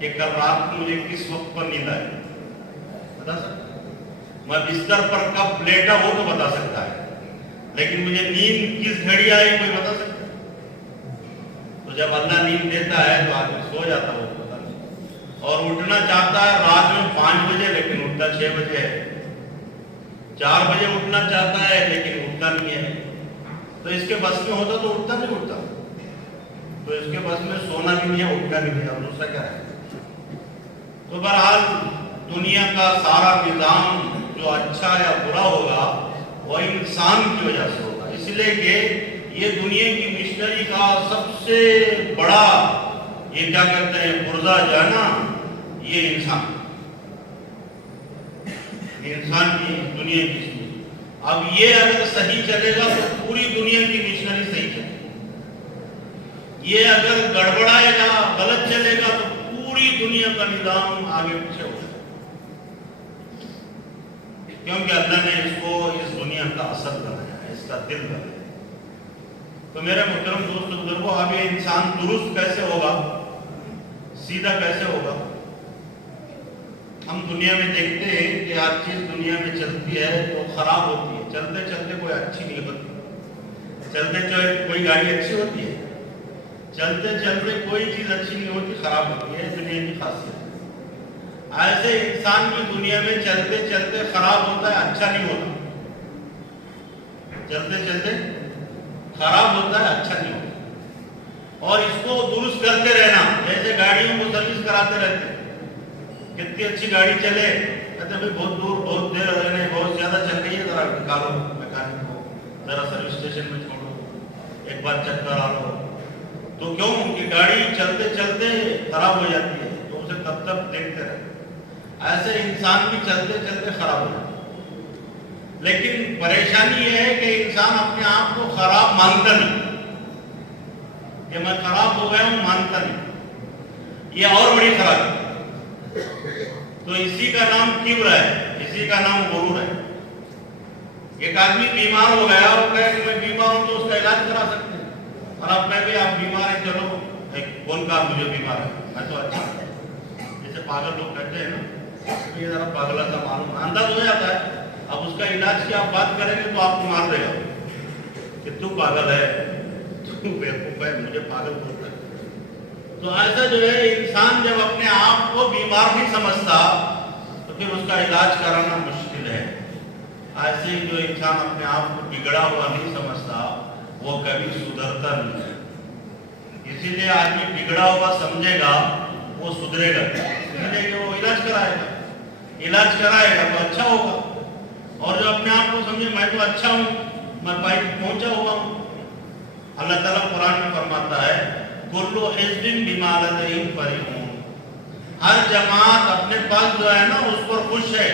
کہ کل رات کو مجھے کس وقت پر نیند آئی؟ بتا سکتا؟ میں بستر پر کب لیٹا وہ تو بتا سکتا ہے، لیکن مجھے نیند کس گھڑی آئی کوئی بتا سکتا ہے؟ تو جب اللہ نیند دیتا ہے تو آدمی سو جاتا ہے، وہ پتا نہیں، اور اٹھنا چاہتا ہے رات میں 5 بجے لیکن اٹھتا 6 بجے ہے، 4 بجے اٹھنا چاہتا ہے لیکن اٹھتا نہیں ہے۔ تو اس کے بس میں ہوتا تو اٹھتا نہیں اٹھتا، تو اس کے بس میں سونا بھی نہیں ہے، اٹھنا بھی نہیں ہے، اور دوسرا کیا ہے؟ تو بہرحال دنیا کا سارا نظام جو اچھا یا برا ہوگا وہ انسان کی وجہ سے ہوگا، اس لیے کہ یہ دنیا کی مشنری کا سب سے بڑا یہ کیا کہتے ہیں پرزہ جو ہے نا، یہ انسان کی دنیا کی۔ اب یہ اگر صحیح چلے گا تو پوری دنیا کی مشنری صحیح چلے گی، یہ اگر گڑبڑائے گا غلط چلے گا تو پوری دنیا کا نظام آگے پیچھے ہو جائے گا، کیونکہ اللہ نے اس کو اس دنیا کا اصل بنایا ہے، اس کا دل بنایا ہے۔ تو میرے محترم دوستو بزرگوں، اب یہ انسان درست کیسے ہوگا، سیدھا کیسے ہوگا؟ ہم دنیا میں دیکھتے ہیں کہ ہر چیز دنیا میں چلتی ہے تو خراب ہوتی ہے، چلتے چلتے کوئی اچھی نہیں ہوتی، چلتے چلتے کوئی گاڑی اچھی ہوتی ہے، چلتے چلتے کوئی چیز اچھی نہیں ہوتی، خراب ہوتی ہے، دنیا کی خاصیت۔ ایسے انسان بھی دنیا میں چلتے چلتے خراب ہوتا ہے، اچھا نہیں ہوتا، چلتے چلتے خراب ہوتا ہے، اچھا نہیں ہوتا، اور اس کو درست کرتے رہنا، جیسے گاڑیوں کو سروس کراتے رہتے ہیں، کتنی اچھی گاڑی چلے کہتے ہیں بہت دور بہت دیر رہنے بہت زیادہ چل گئی ہے، ذرا نکالو میکینک کو، ذرا سروس اسٹیشن میں چھوڑو، ایک بار چیک کرا لو۔ تو کیوں کہ گاڑی چلتے چلتے خراب ہو جاتی ہے، تو اسے تب تک دیکھتے رہے۔ ایسے انسان بھی چلتے چلتے خراب ہو جاتا ہے، لیکن پریشانی یہ ہے کہ انسان اپنے آپ کو خراب مانتا نہیں، کہ میں خراب ہو گیا ہوں مانتا نہیں، یہ اور بڑی خرابی ہے۔ تو اسی کا نام کبر ہے، اسی کا نام غرور ہے۔ ایک آدمی بیمار ہو گیا، وہ کہے کہ میں بیمار ہوں تو اس کا علاج کرا سکتے ہیں، اور اب میں بھی آپ بیمار ہیں، چلو کون کہا مجھے بیمار ہے، میں تو اچھا ہوں۔ جیسے پاگل لوگ کہتے ہیں نا، یہ ذرا پاگلا سا معلوم انداز ہو جاتا ہے، اب اس کا علاج کی آپ بات کریں گے تو آپ کو مار دے گا کہ تو پاگل ہے، تو بیوقوف ہے، مجھے پاگل بولتا ہے۔ تو ایسا جو ہے انسان جب اپنے آپ کو بیمار نہیں سمجھتا تو پھر اس کا علاج کرانا مشکل ہے۔ ایسے ہی جو انسان اپنے آپ کو بگڑا ہوا نہیں سمجھتا وہ کبھی سدھرتا نہیں ہے۔ اسی لیے آدمی بگڑا ہوا سمجھے گا وہ سدھرے گا، اس لیے کہ وہ علاج کرائے گا تو اچھا ہوگا، اور جو اپنے آپ کو سمجھے میں تو اچھا ہوں، میں پہنچا ہوا ہوں۔ اللہ تعالیٰ قرآن میں فرماتا ہے کلو حزب بما لدیہم فرحون، ہر جماعت اپنے پاس جو ہے نا اس پر خوش ہے،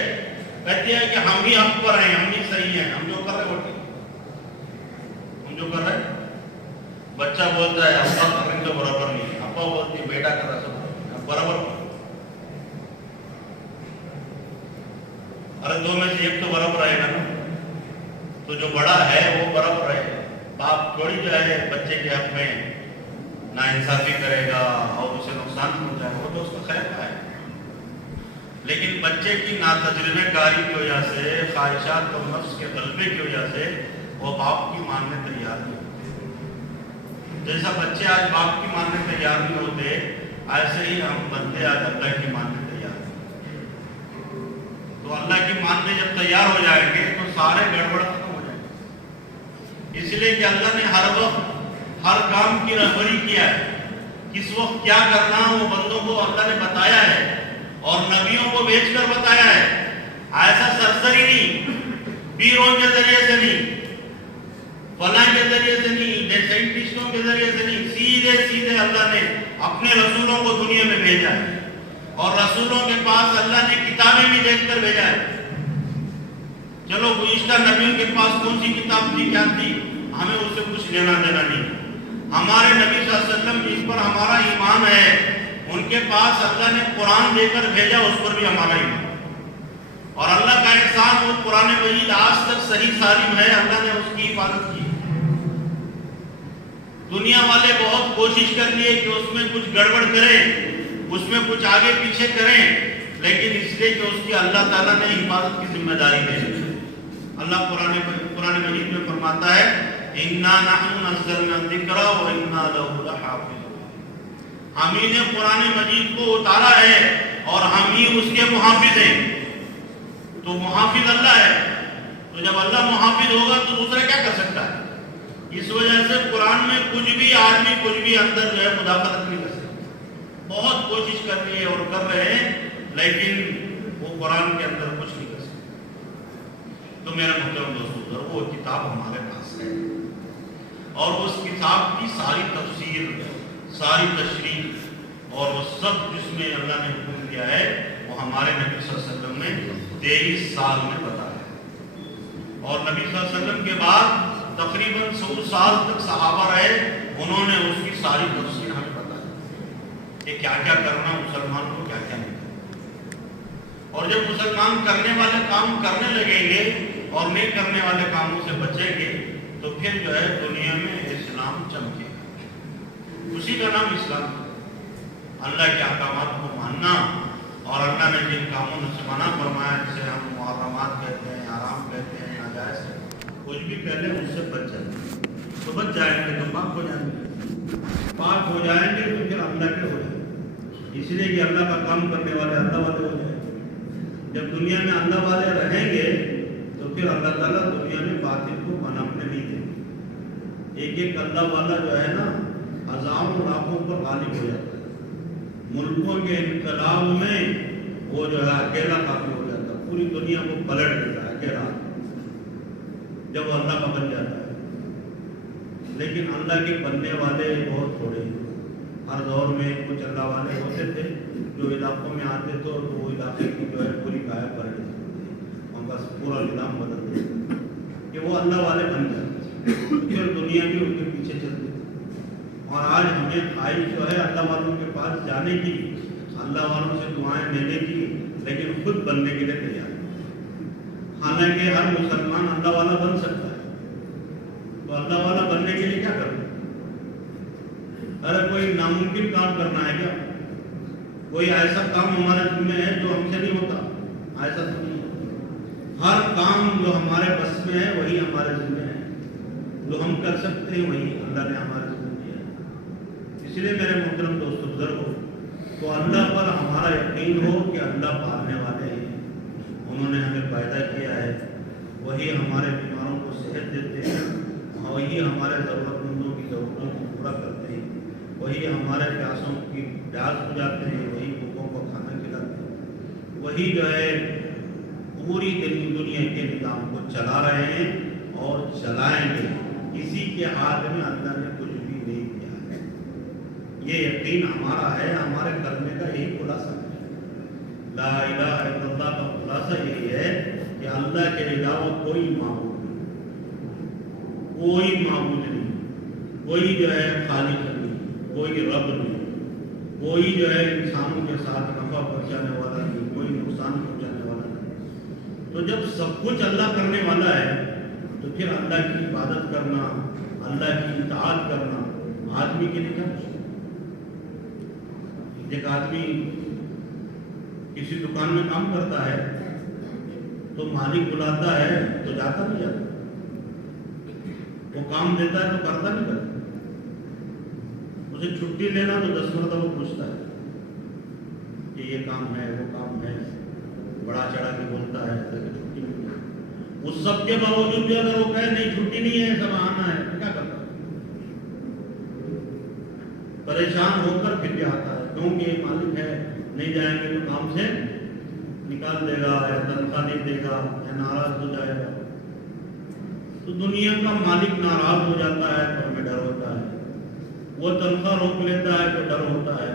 کہتی ہے کہ ہم ہی حق پر ہیں، ہم ہی صحیح ہیں، ہم جو کر رہے ہیں ہم جو کر رہے ہیں۔ بچہ بولتا ہے ابا کر رہے تو برابر نہیں ہے، ابا بولتی ہے بیٹا کر رہا سب برابر، ارے دو میں سے ایک تو برابر رہے گا نا، تو جو بڑا ہے وہ برابر رہے گا۔ باپ تھوڑی جو ہے بچے کے حق میں ناانصافی کرے گا اور اسے نقصان پہنچائے گا، وہ تو اس کا خیر کا ہے، لیکن بچے کی ناتجربے کاری کی وجہ سے، خواہشات اور نفس کے غلبے کی وجہ سے وہ باپ کی ماننے تیار نہیں ہوتے۔ جیسا بچے آج باپ کی ماننے تیار نہیں ہوتے، ایسے ہی ہم بندے آج اللہ کی ماننے تیار ہیں۔ تو اللہ کی ماننے جب تیار ہو جائیں گے تو سارے گڑبڑ ختم ہو جائیں گے، اس لیے کہ اللہ نے ہر وقت ہر کام کی رہبری کیا ہے، کس وقت کیا کرنا وہ بندوں کو اللہ نے بتایا ہے، اور نبیوں کو بھیج کر بتایا ہے۔ ایسا سرسری نہیں، پیروں کے ذریعے سے نہیں، فلاں کے ذریعے سے نہیں، سائنٹسٹوں کے ذریعے سے نہیں، سیدھے سیدھے اللہ نے اپنے رسولوں کو دنیا میں بھیجا ہے، اور رسولوں کے پاس اللہ نے کتابیں بھی دیکھ کر بھیجا ہے۔ چلو گزشتہ نبیوں کے پاس کون سی کتاب تھی کیا تھی ہمیں اس سے کچھ لینا دینا نہیں، ہمارے نبی صلی اللہ علیہ وسلم جس پر ہمارا ایمان ہے ان کے پاس اللہ نے قرآن دے کر بھیجا، اس پر بھی ہمارا ایمان، اور اللہ کا احسان وہ قرآن مجید آج تک صحیح سالم ہے، اللہ نے اس کی حفاظت کی۔ دنیا والے بہت کوشش کر لیے کہ اس میں کچھ گڑبڑ کریں، اس میں کچھ آگے پیچھے کریں، لیکن اس لیے کہ اس کی اللہ تعالیٰ نے حفاظت کی ذمہ داری دے دی۔ اللہ قرآن مجید میں فرماتا ہے اِنَّا نَحْنُ نَزَّلْنَا الذِّكْرَ وَإِنَّا لَهُ لَحَافِظُونَ، ہم ہی نے قرآن مجید کو اتارا ہے اور ہم ہی اس کے محافظ ہیں۔ تو محافظ اللہ ہے، تو جب اللہ محافظ ہوگا تو دوسرا کیا کر سکتا ہے؟ اس وجہ سے قرآن میں کچھ بھی آدمی کچھ بھی اندر جو ہے مداخلت نہیں کر سکتا۔ بہت کوشش کر رہی ہے اور کر رہے ہیں، لیکن وہ قرآن کے اندر کچھ نہیں کر سکتا۔ تو میرا محترم دوستو، وہ کتاب ہمارے پاس ہے اور اس کتاب کی ساری تفسیر، ساری تشریح اور وہ سب جس میں اللہ نے حکم دیا ہے وہ ہمارے نبی صلی اللہ علیہ وسلم نے 23 سال میں بتایا ہے۔ اور نبی صلی اللہ علیہ وسلم کے بعد تقریباً 100 سال تک صحابہ رہے، انہوں نے اس کی ساری تفسیر ہمیں بتائی کہ کیا کیا کرنا مسلمان کو، کیا کیا نہیں کرنا۔ اور جب مسلمان کرنے والے کام کرنے لگیں گے اور نہیں کرنے والے کاموں سے بچیں گے تو پھر جو ہے دنیا میں اسلام چمکے گا۔ اسی کا نام اسلام ہے، اللہ کے احکامات کو ماننا اور اللہ نے جن کاموں سے منع فرمایا، جسے ہم محرمات کہتے ہیں، حرام کہتے ہیں، ناجائز ہے، کچھ بھی پہلے اس سے بچ جائیں گے تو بچ جائیں گے، تو پاک ہو جائیں گے، پاک ہو جائیں گے تو پھر اللہ کے ہو جائیں گے۔ اس لیے کہ اللہ کا کام کرنے والے اللہ والے ہو جائیں گے۔ جب دنیا میں اللہ والے رہیں گے تو پھر اللہ تعالیٰ دنیا میں باطل کو پنپنے نہیں دیں گے۔ ایک ایک اللہ والا جو ہے نا ہزاروں لاکھوں پر غالب ہو جاتا ہے۔ ملکوں کے انقلاب میں وہ جو ہے اکیلا کافی ہو جاتا ہے، پوری دنیا کو پلٹ دیتا ہے اکیلا جب وہ اللہ کا بن جاتا ہے۔ لیکن اللہ کے بننے والے بہت تھوڑے ہیں۔ ہر دور میں کچھ اللہ والے ہوتے تھے جو علاقوں میں آتے تھے اور وہ علاقے کی جو ہے پوری غائب کر دیتے تھے، ان کا پورا نظام بدل دیتے کہ وہ اللہ والے بن جاتے، پھر دنیا بھی ان کے پیچھے چلتی تھی۔ اور آج ہمیں خواہش جو ہے اللہ والوں کے پاس جانے کی، اللہ والوں سے دعائیں لینے کی، لیکن خود بننے کے لیے تیار۔ حالانکہ ہر مسلمان اللہ والا بن سکتا ہے، تو اللہ والا بننے کے لیے کیا کرنا؟ ارے کوئی ناممکن کام کرنا ہے کیا؟ کوئی ایسا کام ہمارے دل میں ہے جو ہم سے نہیں ہوتا؟ ایسا تو نہیں ہوتا۔ ہر کام جو ہمارے بس میں ہے وہی ہمارے ذمہ ہے، جو ہم کر سکتے ہیں وہی اللہ نے ہمارے ذمہ دیا ہے۔ اس لیے میرے محترم دوستو بزرگو، تو اللہ پر ہمارا یقین ہو کہ اللہ پالنے والے ہیں، انہوں نے ہمیں پیدا کیا ہے، وہی ہمارے بیماروں کو صحت دیتے ہیں، وہی ہمارے ضرورت مندوں کی ضرورتوں کو پورا کرتے ہیں، وہی ہمارے پیاسوں کی پیاس بجھاتے ہیں، وہی بھوکوں کو کھانا کھلاتے ہیں، وہی جو ہے پوری دنیا کے نظام کو چلا رہے ہیں اور چلائیں گے۔ کسی کے ہاتھ میں اللہ نے کچھ بھی نہیں دیا ہے۔ یہ یقین ہمارا ہے، ہمارے کلمے کا یہی خلاصہ ہے۔ لا الہ الا اللہ کا خلاصہ یہی ہے کہ اللہ کے علاوہ کوئی معبود نہیں، کوئی معبود نہیں، کوئی جو ہے خالق نہیں، کوئی رب نہیں، کوئی جو ہے انسانوں کے ساتھ نفع پہنچانے والا نہیں، کوئی نقصان پہنچانے والا نہیں۔ تو جب سب کچھ اللہ کرنے والا ہے تو پھر اللہ کی عبادت کرنا، اللہ کی اطاعت کرنا آدمی کے لیے کیا مشکل؟ ایک آدمی کسی دکان میں کام کرتا ہے تو مالک بلاتا ہے تو جاتا نہیں جاتا، وہ کام دیتا ہے تو کرتا نہیں کرتا، اسے چھٹی لینا تو 10 مرتبہ وہ پوچھتا ہے کہ یہ کام ہے وہ کام ہے، بڑا چڑھا کے بولتا ہے لیکن چھٹی نہیں ہے۔ اس سب کے باوجود بھی اگر وہ کہے نہیں چھٹی نہیں ہے سب آنا ہے تو کیا کرتا ہے؟ پریشان ہو کر پھر بھی آتا ہے، کیونکہ یہ مالک ہے، نہیں جائیں گے تو کام سے نکال دے گا یا تنخواہ نہیں دے گا یا ناراض ہو جائے گا۔ تو دنیا کا مالک ناراض ہو جاتا ہے تو ہمیں ڈر ہوتا ہے، وہ تنخواہ روک لیتا ہے تو ڈر ہوتا ہے،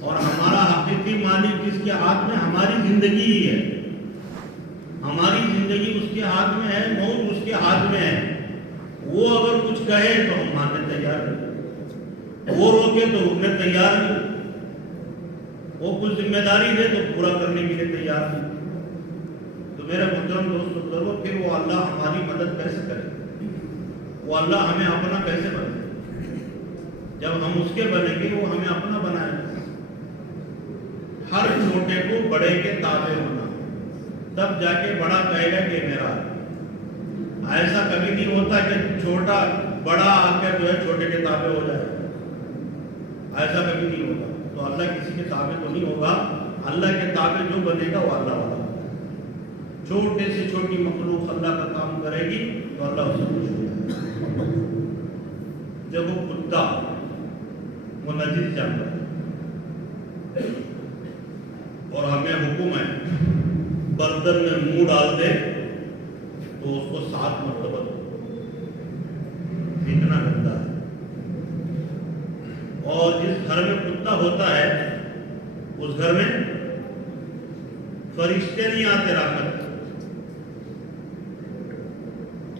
اور ہمارا حقیقی مالک جس کے ہاتھ میں ہماری زندگی ہی ہے، ہماری زندگی اس کے ہاتھ میں ہے، موت اس کے ہاتھ میں ہے، وہ اگر کچھ کہے تو ہم ماننے تیار نہیں، وہ روکے تو رکنے تیار نہیں، وہ کچھ ذمہ داری دے تو پورا کرنے کے لیے تیار نہیں۔ تو میرے محترم دوستو بزرگو، پھر وہ اللہ ہماری مدد کیسے کرے؟ وہ اللہ ہمیں اپنا کیسے بنائے؟ جب ہم اس کے بنیں گے وہ ہمیں اپنا بنائے گا۔ ہر چھوٹے کو بڑے کے تابع ہونا، تب جا کے بڑا کہے گا کہ میرا۔ ایسا کبھی نہیں ہوتا کہ چھوٹا بڑا آ کر جو ہے چھوٹے کے تابع ہو جائے، ایسا کبھی نہیں ہوگا۔ تو اللہ کسی کے تابع تو نہیں ہوگا، اللہ کے تابع جو بنے گا وہ اللہ والا ہوگا۔ چھوٹے سے چھوٹی مخلوق اللہ کا کام کرے گی تو اللہ اسے خوش ہو جائے گا۔ جب وہ کتا وہ نجس جانور اور ہمیں حکم ہے برتن میں منہ ڈال دے تو اس کو 7 مرتبہ اتنا گندا ہے۔ اور جس گھر میں کتا ہوتا ہے اس گھر میں فرشتے نہیں آتے رحمت۔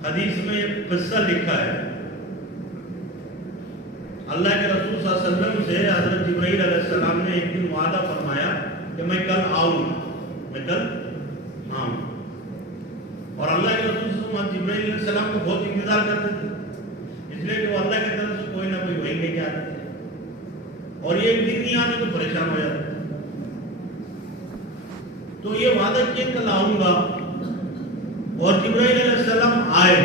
حدیث میں ایک قصہ لکھا ہے، اللہ کے رسول صلی اللہ علیہ وسلم سے حضرت جبرائیل علیہ السلام نے ایک دن وعدہ فرمایا کہ میں کل آؤں اور اللہ کے رسول صلی اللہ علیہ وسلم جبرائیل علیہ السلام کو بہت انتظار کرتے تھے، اس لیے کہ وہ اللہ کی طرف سے کوئی نہ کوئی وحی لے کے آتے تھے، اور یہ ایک دن نہیں آنے تو پریشان ہو جاتے۔ تو یہ وعدہ کیا کل آؤں گا، اور جبرائیل علیہ السلام آئے۔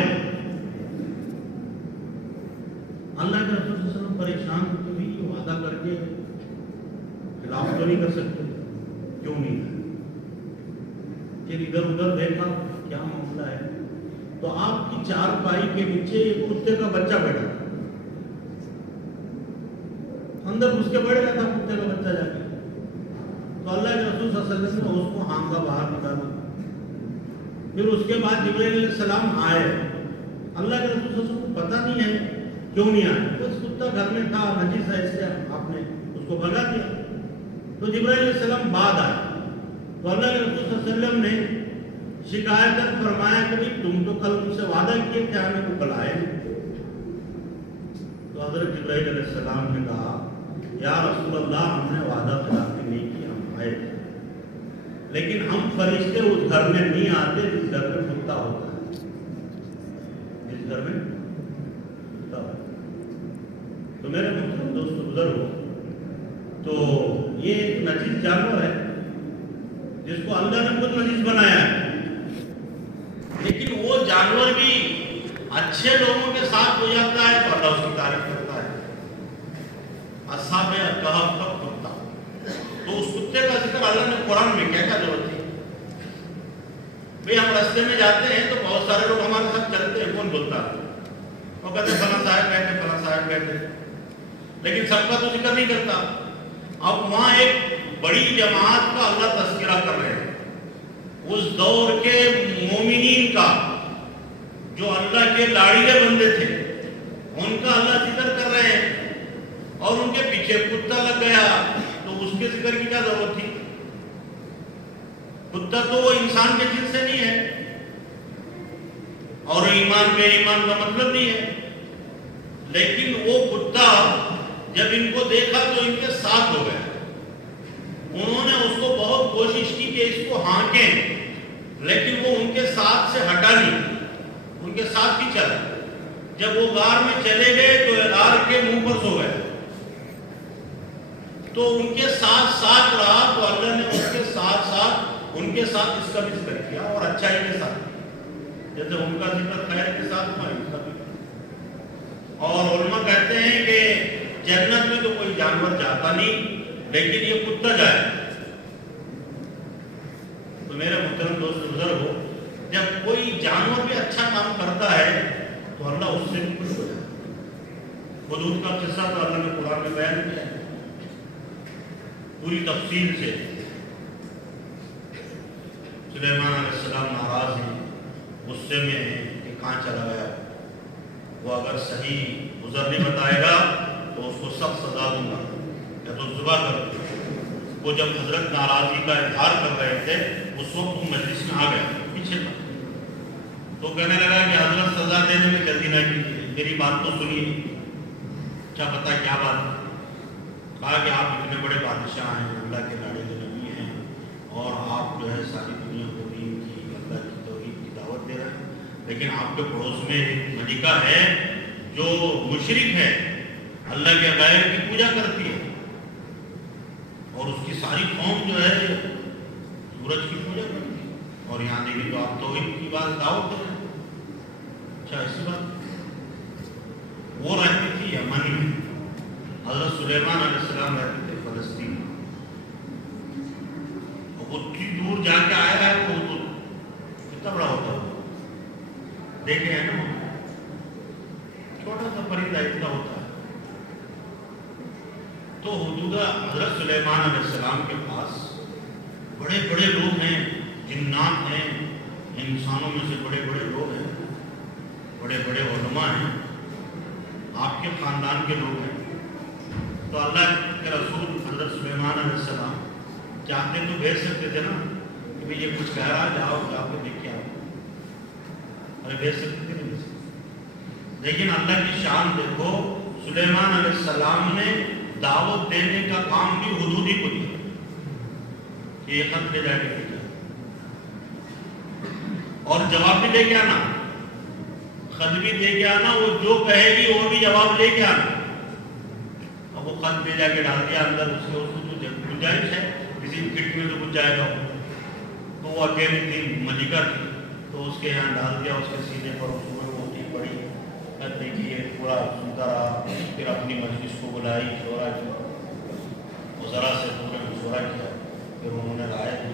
اللہ کے رسول صلی اللہ علیہ وسلم پریشان تو بھی وعدہ کر کے خلاف تو نہیں کر سکتے، کیوں نہیں؟ پھر ادھر ادھر دیکھا کیا معاملہ ہے، تو آپ کی چارپائی کے نیچے ایک کتے کا بچہ بیٹھا تھا، اندر گھس کے بیٹھ گیا تھا کتے کا بچہ جا کے۔ تو اللہ کے رسول صلی اللہ علیہ وسلم نے اس کو ہانگا باہر نکالا۔ پھر اس کے بعد جبرائیل علیہ السلام آئے، اللہ کے رسول صلی اللہ علیہ وسلم کو پتہ نہیں ہے کیوں نہیں آئے، بس کتا گھر میں تھا نجس ہے، اس سے آپ نے اس کو بھگا دیا۔ تو جبرائیل علیہ السلام بعد آئے، تو اللہ کے رسول صلی اللہ علیہ وسلم نے شکایت فرمایا کہ بھائی تم تو کل مجھ سے وعدہ کیے کہ آنے کو کل آئے۔ تو حضرت جبرائیل علیہ السلام نے کہا یا رسول اللہ ہم نے وعدہ خلاف نہیں کیا، ہم آئے تھے، لیکن ہم فرشتے اس گھر میں نہیں آتے جس گھر میں کتا ہوتا ہے، جس گھر میں کتا ہوتا ہے۔ تو میرے محترم دوست بزرگ ہو، تو یہ ایک نجس جانور ہے جس کو اللہ نے خود نجس بنایا ہے، لیکن وہ جانور بھی اچھے لوگوں کے ساتھ ہو جاتا ہے تو اللہ اس کی تعریف کرتا ہے۔ اصحاب کہف کا کتا، تو اس کتے کا ذکر اللہ نے قرآن میں کیا ضرورت تھی؟ بھئی ہم راستے میں جاتے ہیں تو بہت سارے لوگ ہمارے ساتھ چلتے ہیں، کون بولتا ہے؟ وہ کہتے ہیں فلاں صاحب کہتے، فلاں صاحب کہتے، لیکن سب کا تو ذکر نہیں کرتا۔ اب وہاں ایک بڑی جماعت کا اللہ تذکرہ کر رہے ہیں، اس دور کے مومنین کا، جو اللہ کے لاڑیلے بندے تھے، ان کا اللہ ذکر کر رہے ہیں، اور ان کے پیچھے کتا لگ گیا تو اس کے ذکر کی کیا ضرورت تھی؟ کتا تو وہ انسان کے جنس سے نہیں ہے، اور ایمان بے ایمان کا مطلب نہیں ہے، لیکن وہ کتا جب ان کو دیکھا تو ان کے ساتھ ہو گیا۔ انہوں نے اس کو بہت کوشش کی کہ اس کو ہانکیں، لیکن وہ ان کے ساتھ سے ہٹا نہیں، ان کے ساتھ ہی چلا۔ جب وہ غار میں چلے گئے تو غار کے منہ پر سو گئے، تو ان کے ساتھ ساتھ رہا، تو اللہ نے اس کے ساتھ ساتھ ان کے ساتھ اس کا بھی ذکر کیا، اور اچھائی کے ساتھ، جیسے ان کا ذکر خیر کے ساتھ ہوا اس کا بھی۔ اور علماء کہتے ہیں کہ جنت میں تو کوئی جانور جاتا نہیں، لیکن یہ کتا جائے۔ تو میرے محترم دوست بزرگ ہو، جب کوئی جانور بھی اچھا کام کرتا ہے تو اللہ اس سے بھی خوش ہو جاتا ہے۔ حدود کا قصہ تو اللہ نے قرآن میں بیان کیا ہے پوری تفصیل سے۔ سلیمان علیہ السلام ناراض ہیں، غصے میں ہیں کہ کہاں چلا گیا، وہ اگر صحیح گزر نہیں بتائے گا تو اس کو سخت سزا دوں گا یا تو ذبح کر دوں۔ وہ جب حضرت ناراضی کا اظہار کر رہے تھے اس وقت وہ مجلس میں آ گیا پیچھے تھا، تو کہنے لگا کہ حضرت سزا دینے میں جلدی نہ کیجیے، میری بات تو سنیے، کیا پتا کیا بات ہے؟ کہا کہ آپ اتنے بڑے بادشاہ ہیں، اللہ کے لاڑے نبی ہیں، اور آپ جو ہے ساری دنیا کو دین کی، اللہ کی توحید کی دعوت دے رہے ہیں، لیکن آپ کے پڑوس میں ایک ملکہ ہے جو مشرک ہے، اللہ کے غیر کی پوجا کرتی ہے، اور اس کی کی ساری قوم جو ہے سورج کی پوجا کرتی ہے، اور یہاں دیکھیں تو آپ توحید کی بات دعوت دے رہے ہیں۔ اچھا ایسی بات وہ رہتی تھی یمن میں، حضرت سلیمان علیہ السلام رہتے تھے فلسطین میں، اور اتنی دور جا کے آیا ہے وہ کتنا بڑا ہوتا ہے، دیکھے ہیں نا، چھوٹا سا پرندہ اتنا ہوتا ہے۔ تو حدود حضرت سلیمان علیہ السلام کے پاس بڑے بڑے لوگ ہیں، جنات ہیں، انسانوں میں سے بڑے بڑے لوگ ہیں، بڑے بڑے علماء ہیں، آپ کے خاندان کے لوگ ہیں۔ تو اللہ کے رسول حضرت سلیمان علیہ السلام چاہتے تو بھیج سکتے تھے نا کہ بھئی یہ کچھ کہہ رہا ہے، جاؤ جا کے دیکھ کے آؤ، ارے بھیج سکتے تھے نہیں، لیکن اللہ کی شان دیکھو، سلیمان علیہ السلام نے دعوت دینے کا کام بھی حدود ہی کو دیا کہ یہ خط لے جا کے بھیجا، اور جواب بھی لے کے آنا، خط بھی دے کے آنا، وہ جو کہے گی وہ بھی جواب لے کے آنا۔ اب وہ خط لے جا کے ڈال دیا اندر، اس کو جو گنجائش ہے کسی کٹ میں تو کچھ جائے گا، تو وہ اکیلی تھی، ملکہ تھی، تو اس کے یہاں ڈال دیا، اس کے سینے پر اس میں ہوتی پڑی، دیکھیے پورا سنتا رہا، پھر اپنی مجلس کو بلائی، شورا کیا، وزراء سے پورے مشورہ کیا، پھر انہوں نے رائے دی،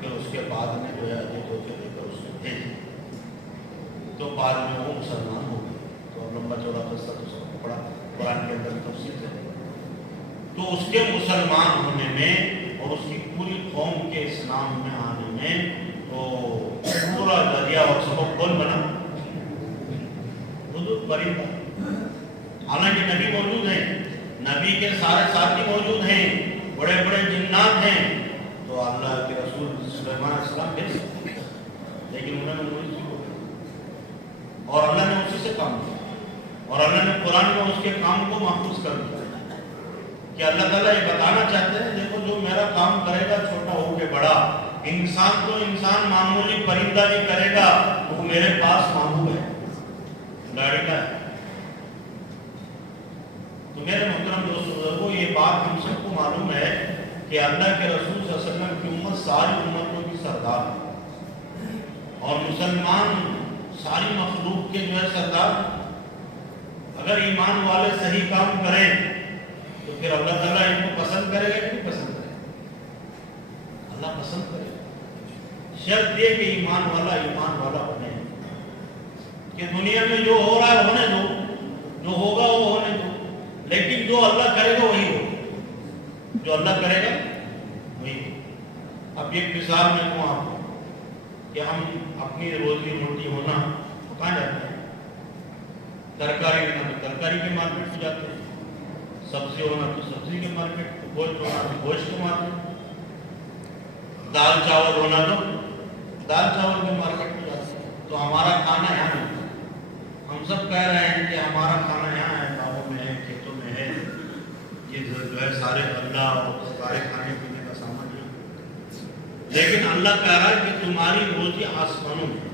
پھر اس کے بعد میں جو ہے عجیب ہوتے دے کر اس نے بھیج، تو بعد میں وہ مسلمان ہو گئے۔ تو اب لمبا چوڑا قصہ تو سب کو پڑھا، قرآن کے اندر تفصیل ہے۔ تو اس کے مسلمان ہونے میں اور اس کی پوری قوم کے اسلام میں آنے میں تو پورا دریا اور سبب کون بنا؟ حدود پرندہ۔ حالانکہ نبی موجود ہیں، نبی کے سارے ساتھی موجود ہیں، بڑے بڑے جنات ہیں، تو اللہ کے رسول سلیمان علیہ السلام بھیج سکتے ہیں، لیکن انہوں نے وہی کو، اور اللہ نے اسی سے کام کیا، اور اللہ نے قرآن میں اس کے کام کو محفوظ کر دیا کہ اللہ تعالیٰ یہ بتانا چاہتے ہیں دیکھو جو میرا کام کرے گا چھوٹا ہو کے بڑا، انسان تو انسان معمولی پرندہ بھی کرے گا، وہ میرے پاس محبوب ہے، لڑکا ہے۔ تو میرے محترم دوست بزرگوں، یہ بات ہم سب کو معلوم ہے کہ اللہ کے رسول صلی اللہ علیہ وسلم کی امت ساری امتوں کی سردار ہے، اور مسلمان ساری مخلوق کے جو ہے سردار۔ اگر ایمان والے صحیح کام کریں تو پھر اللہ تعالیٰ ان کو پسند کرے گا کہ نہیں پسند کرے گا؟ اللہ پسند کرے گا، شرط یہ کہ ایمان والا بنے، کہ دنیا میں جو ہو رہا ہے ہونے دو، جو ہوگا وہ ہونے دو، لیکن جو اللہ کرے گا وہی ہو، جو اللہ کرے گا وہی ہو۔ اب ایک مثال میں کہوں آپ کو کہ ہم اپنی روزی روٹی ہونا تو کہاں جاتے ہیں؟ ترکاری ہونا تو ترکاری کے مارکیٹ کو جاتے ہیں، سبزی ہونا تو سبزی کے مارکیٹ، گوشت ہونا تو گوشت کے مارکیٹ، دال چاول ہونا تو دال چاول کے مارکیٹ کو جاتے ہیں۔ تو ہمارا کھانا یہاں ملتا ہے، ہم سب کہہ رہے ہیں کہ ہمارا کھانا یہاں ہے، باغوں میں ہے، کھیتوں میں ہے، یہ جو ہے سارے غلہ اور سارے کھانے پینے کا سامان ہے، لیکن اللہ کہہ رہا ہے کہ تمہاری روزی آسمانوں میں،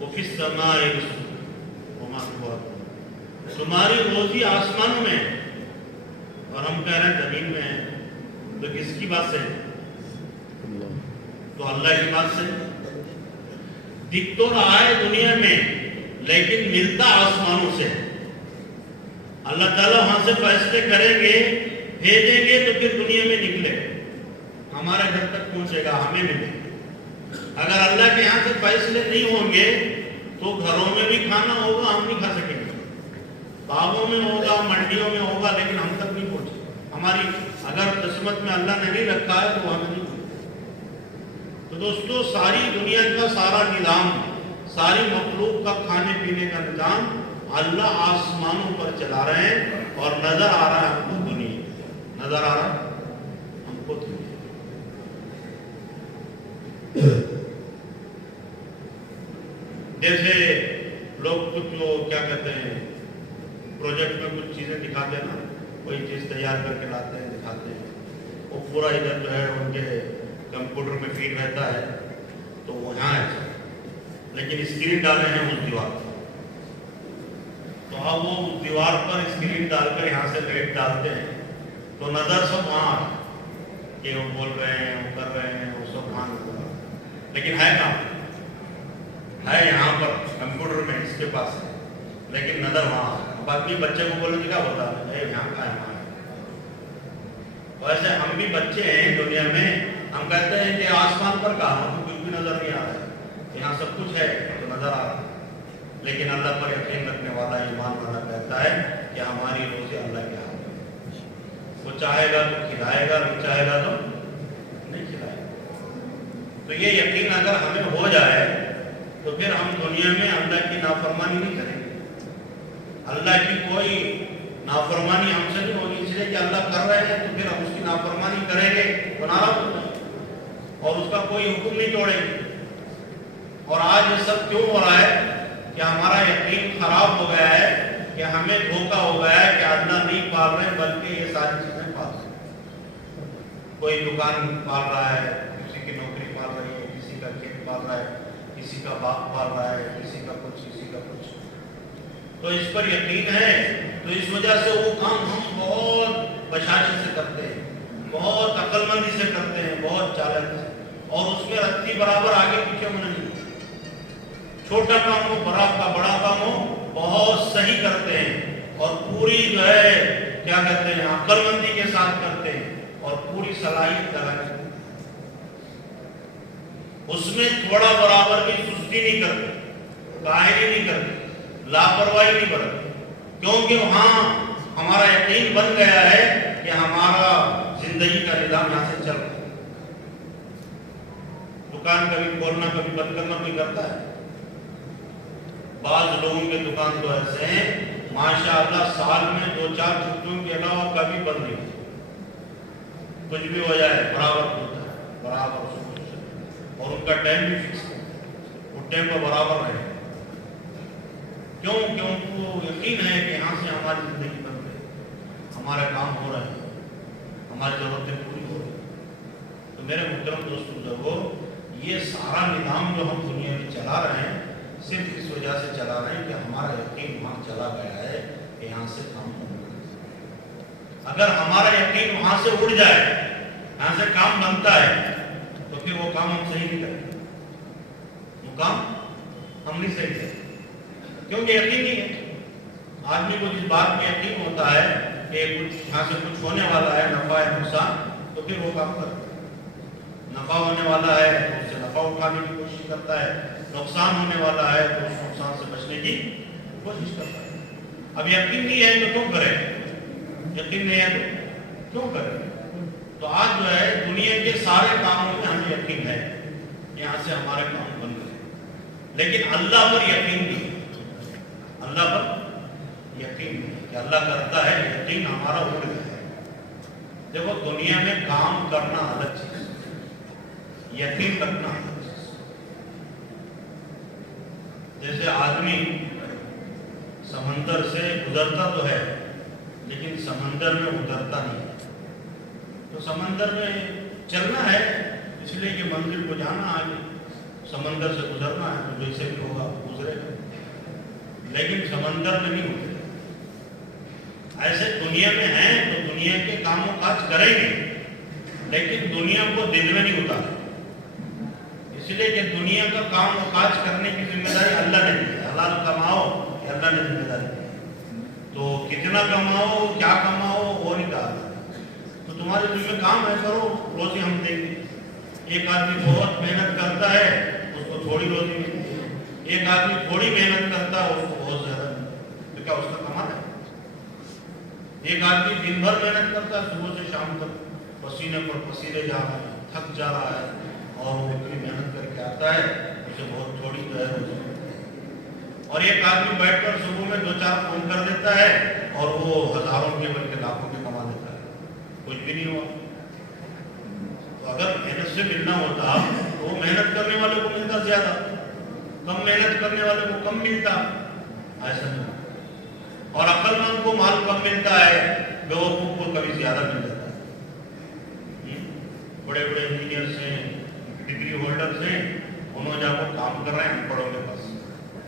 وَفِي السَّمَاءِ رِزْقُكُمْ وَمَا تُوعَدُونَ، تمہاری روزی آسمانوں میں، اور ہم کہہ رہے ہیں زمین میں ہے، تو کس کی بات سے؟ تو اللہ کی بات سے۔ دکھ تو رہا ہے دنیا میں لیکن ملتا آسمانوں سے، اللہ تعالیٰ وہاں سے فیصلے کریں گے، بھیجیں گے تو پھر دنیا میں نکلے، ہمارے گھر تک پہنچے گا، ہمیں ملے گا۔ اگر اللہ کے یہاں سے فیصلے نہیں ہوں گے تو گھروں میں بھی کھانا ہوگا، ہم نہیں کھا سکیں گے، باغوں میں ہوگا، منڈیوں میں ہوگا، لیکن ہم تک نہیں پہنچے گا، ہماری اگر قسمت میں اللہ نے نہیں رکھا ہے تو ہمیں نہیں ملے۔ تو دوستو، ساری دنیا کا سارا نظام، ساری مخلوق کا کھانے پینے کا نظام اللہ آسمانوں پر چلا رہے ہیں، اور نظر آ رہا ہے ہم کو دنیا، نظر آ رہا ہے ہم کو دنیا۔ جیسے لوگ کچھ کیا کہتے ہیں پروجیکٹ میں کچھ چیزیں دکھاتے ہیں نا، کوئی چیز تیار کر کے لاتے ہیں دکھاتے ہیں، وہ پورا ادھر جو ہے ان کے کمپیوٹر میں فیڈ رہتا ہے، تو وہ یہاں ہے، لیکن اسکرین ڈالے ہیں اس دیوار پر، تو اب وہ اس دیوار پر اسکرین ڈال کر یہاں سے لائٹ ڈالتے ہیں تو نظر سب وہاں آ رہا ہے، کہ وہ بول رہے ہیں، وہ کر رہے ہیں، وہ سب کام کر رہے ہیں، لیکن ہے کہاں؟ ہے یہاں پر کمپیوٹر میں اس کے پاس ہے، لیکن نظر وہاں ہے۔ اب آدمی بچے کو بولے کیا ہوتا ہے یہاں کا ہے وہاں ہے۔ ویسے ہم بھی بچے ہیں دنیا میں، ہم کہتے ہیں کہ آسمان پر کہاں ہم کو کچھ بھی نظر نہیں آ رہا ہے، یہاں سب کچھ ہے تو نظر آ رہا ہے، لیکن اللہ پر یقین رکھنے والا ایمان والا کہتا ہے کہ ہماری روزی اللہ کے ہاتھ میں، وہ چاہے گا تو کھلائے گا، نہیں چاہے گا تو نہیں کھلائے گا۔ تو یہ یقین اگر ہمیں ہو جائے تو پھر ہم دنیا میں اللہ کی نافرمانی نہیں کریں گے، اللہ کی کوئی نافرمانی ہم سے نہیں ہوگی، اس لیے کہ اللہ کر رہے ہیں تو پھر ہم اس کی نافرمانی کریں گے تو ناراض ہو جائیں گے اور اس کا کوئی حکم نہیں توڑیں گے۔ اور آج یہ سب کیوں ہو رہا ہے کہ ہمارا یقین خراب ہو گیا ہے، کہ ہمیں دھوکہ ہو گیا ہے کہ اللہ نہیں پال رہے بلکہ یہ ساری چیزیں پال رہے ہیں۔ کوئی دکان پال رہا ہے، کسی کی نوکری پال رہی ہے، کسی کا کھیت پال رہا ہے، کسی کا باغ پال رہا ہے، کسی کا کچھ، کسی کا کچھ، تو اس پر یقین ہے، تو اس وجہ سے وہ کام ہم بہت بشاشت سے کرتے ہیں، بہت عقل مندی سے کرتے ہیں، بہت چالک سے، اور اس میں رتی برابر آگے پیچھے ہونا نہیں، چھوٹا کام ہو بڑا کام ہو بہت صحیح کرتے ہیں، اور پوری جو ہے کیا کہتے ہیں عقل مندی کے ساتھ کرتے ہیں، اور پوری صلاحیت لگاتے ہیں، اس میں تھوڑا برابر بھی سستی نہیں کرتے، کاہلی نہیں کرتے، لاپرواہی نہیں برتتے، کیونکہ وہاں ہمارا یقین بن گیا ہے کہ ہمارا زندگی کا نظام یہاں سے چل رہا ہے۔ دکان کبھی کھولنا کبھی بند کرنا کوئی کرتا ہے؟ بعض لوگوں کے دکان تو ایسے ہیں ماشاءاللہ سال میں 2-4 چھٹیوں کے علاوہ کبھی بند نہیں ہوتا، کچھ بھی ہو جائے برابر ہوتا ہے، برابر، اور ان کا ٹائم بھی فکس ہے، وہ ٹائم پر برابر رہے۔ کیوں؟ کیوں یقین ہے کہ یہاں سے ہماری زندگی بن رہی، ہمارے کام ہو رہے ہیں، ہماری ضرورتیں پوری ہو رہی ہیں۔ تو میرے محترم دوستو بزرگو، یہ سارا نظام جو ہم دنیا میں چلا رہے ہیں صرف اس وجہ سے چلا رہے ہیں کہ ہمارا یقین وہاں چلا گیا ہے کہ یہاں سے کام بننا ہے۔ اگر ہمارا یقین وہاں سے اڑ جائے، یہاں سے کام بنتا ہے، تو پھر وہ کام ہم صحیح نہیں کرتے، وہ کام ہم نہیں صحیح کرتے، کیونکہ یقین نہیں ہے۔ آدمی کو جس بات میں یقین ہوتا ہے کہ کچھ یہاں سے کچھ ہونے والا ہے، نفع ہے نقصان، تو پھر وہ کام کرتا ہے۔ نفع ہونے والا ہے تو اس سے نفع اٹھانے کی کوشش کرتا ہے، نقصان ہونے والا ہے تو اس نقصان سے بچنے کی کوشش کرتا ہے۔ اب یقین نہیں ہے تو کیوں کرے؟ یقین نہیں ہے تو کیوں کرے؟ تو آج جو ہے دنیا کے سارے کاموں میں ہمیں یقین ہے، یہاں سے ہمارے کام بن گئے، لیکن اللہ پر یقین نہیں، اللہ پر یقین نہیں کہ اللہ کرتا ہے، یقین ہمارا اڑ گیا ہے۔ دیکھو دنیا میں کام کرنا الگ چیز، یقین رکھنا الگ چیز۔ جیسے آدمی سمندر سے گزرتا تو ہے لیکن سمندر میں اترتا نہیں، تو سمندر میں چلنا ہے اس لیے کہ منزل کو جانا، آگے سمندر سے گزرنا ہے، تو جیسے بھی ہوگا گزرے گا، لیکن سمندر میں نہیں اترے۔ ایسے دنیا میں ہیں تو دنیا کے کام و کاج کریں گے، لیکن دنیا کو دل میں نہیں اتارے، اس لیے کہ دنیا کا کام و کاج کرنے کی ذمہ داری اللہ نے دی ہے۔ حلال کماؤ یہ اللہ نے ذمہ داری دی ہے، تو کتنا کماؤ کیا کماؤ وہ نہیں کہا، تو تمہارے دل میں کام ہے کرو، روزی ہم دیں گے۔ ایک آدمی بہت محنت کرتا ہے اس کو تھوڑی روزی ملتی ہے، ایک آدمی تھوڑی محنت کرتا ہے اس کو بہت زیادہ ملتی ہے، تو کیا اس کا کمانا ہے؟ ایک آدمی دن بھر محنت کرتا ہے صبح سے شام تک، پسینے پر پسینے جا رہا ہے، تھک جا رہا ہے، اور وہ اتنی محنت کر کے آتا ہے اسے بہت تھوڑی جو ہے روزی ملتی ہے۔ اور ایک آدمی بیٹھ کر صبح میں 2-4 فون کر دیتا ہے اور وہ ہزاروں کے بلکہ لاکھوں کے کما دیتا ہے، کچھ بھی نہیں ہوا۔ تو اگر محنت سے ملنا ہوتا تو وہ محنت کرنے والے کو ملتا زیادہ، کم محنت کرنے والے کو کم ملتا، ایسا نہیں۔ اور عقل مند کو مال کم ملتا ہے، بیوقوف کو کبھی زیادہ مل جاتا ہے۔ بڑے بڑے انجینئرس ہیں، ڈگری ہولڈرز ہیں، انہوں جا کر کام کر رہے ہیں ان پڑھوں کے پاس،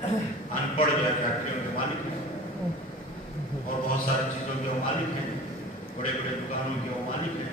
ان پڑھ جو ہے فیکٹریوں کے مالک ہیں اور بہت ساری چیزوں کے وہ مالک ہیں، بڑے بڑے دکانوں کے وہ مالک ہیں،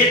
1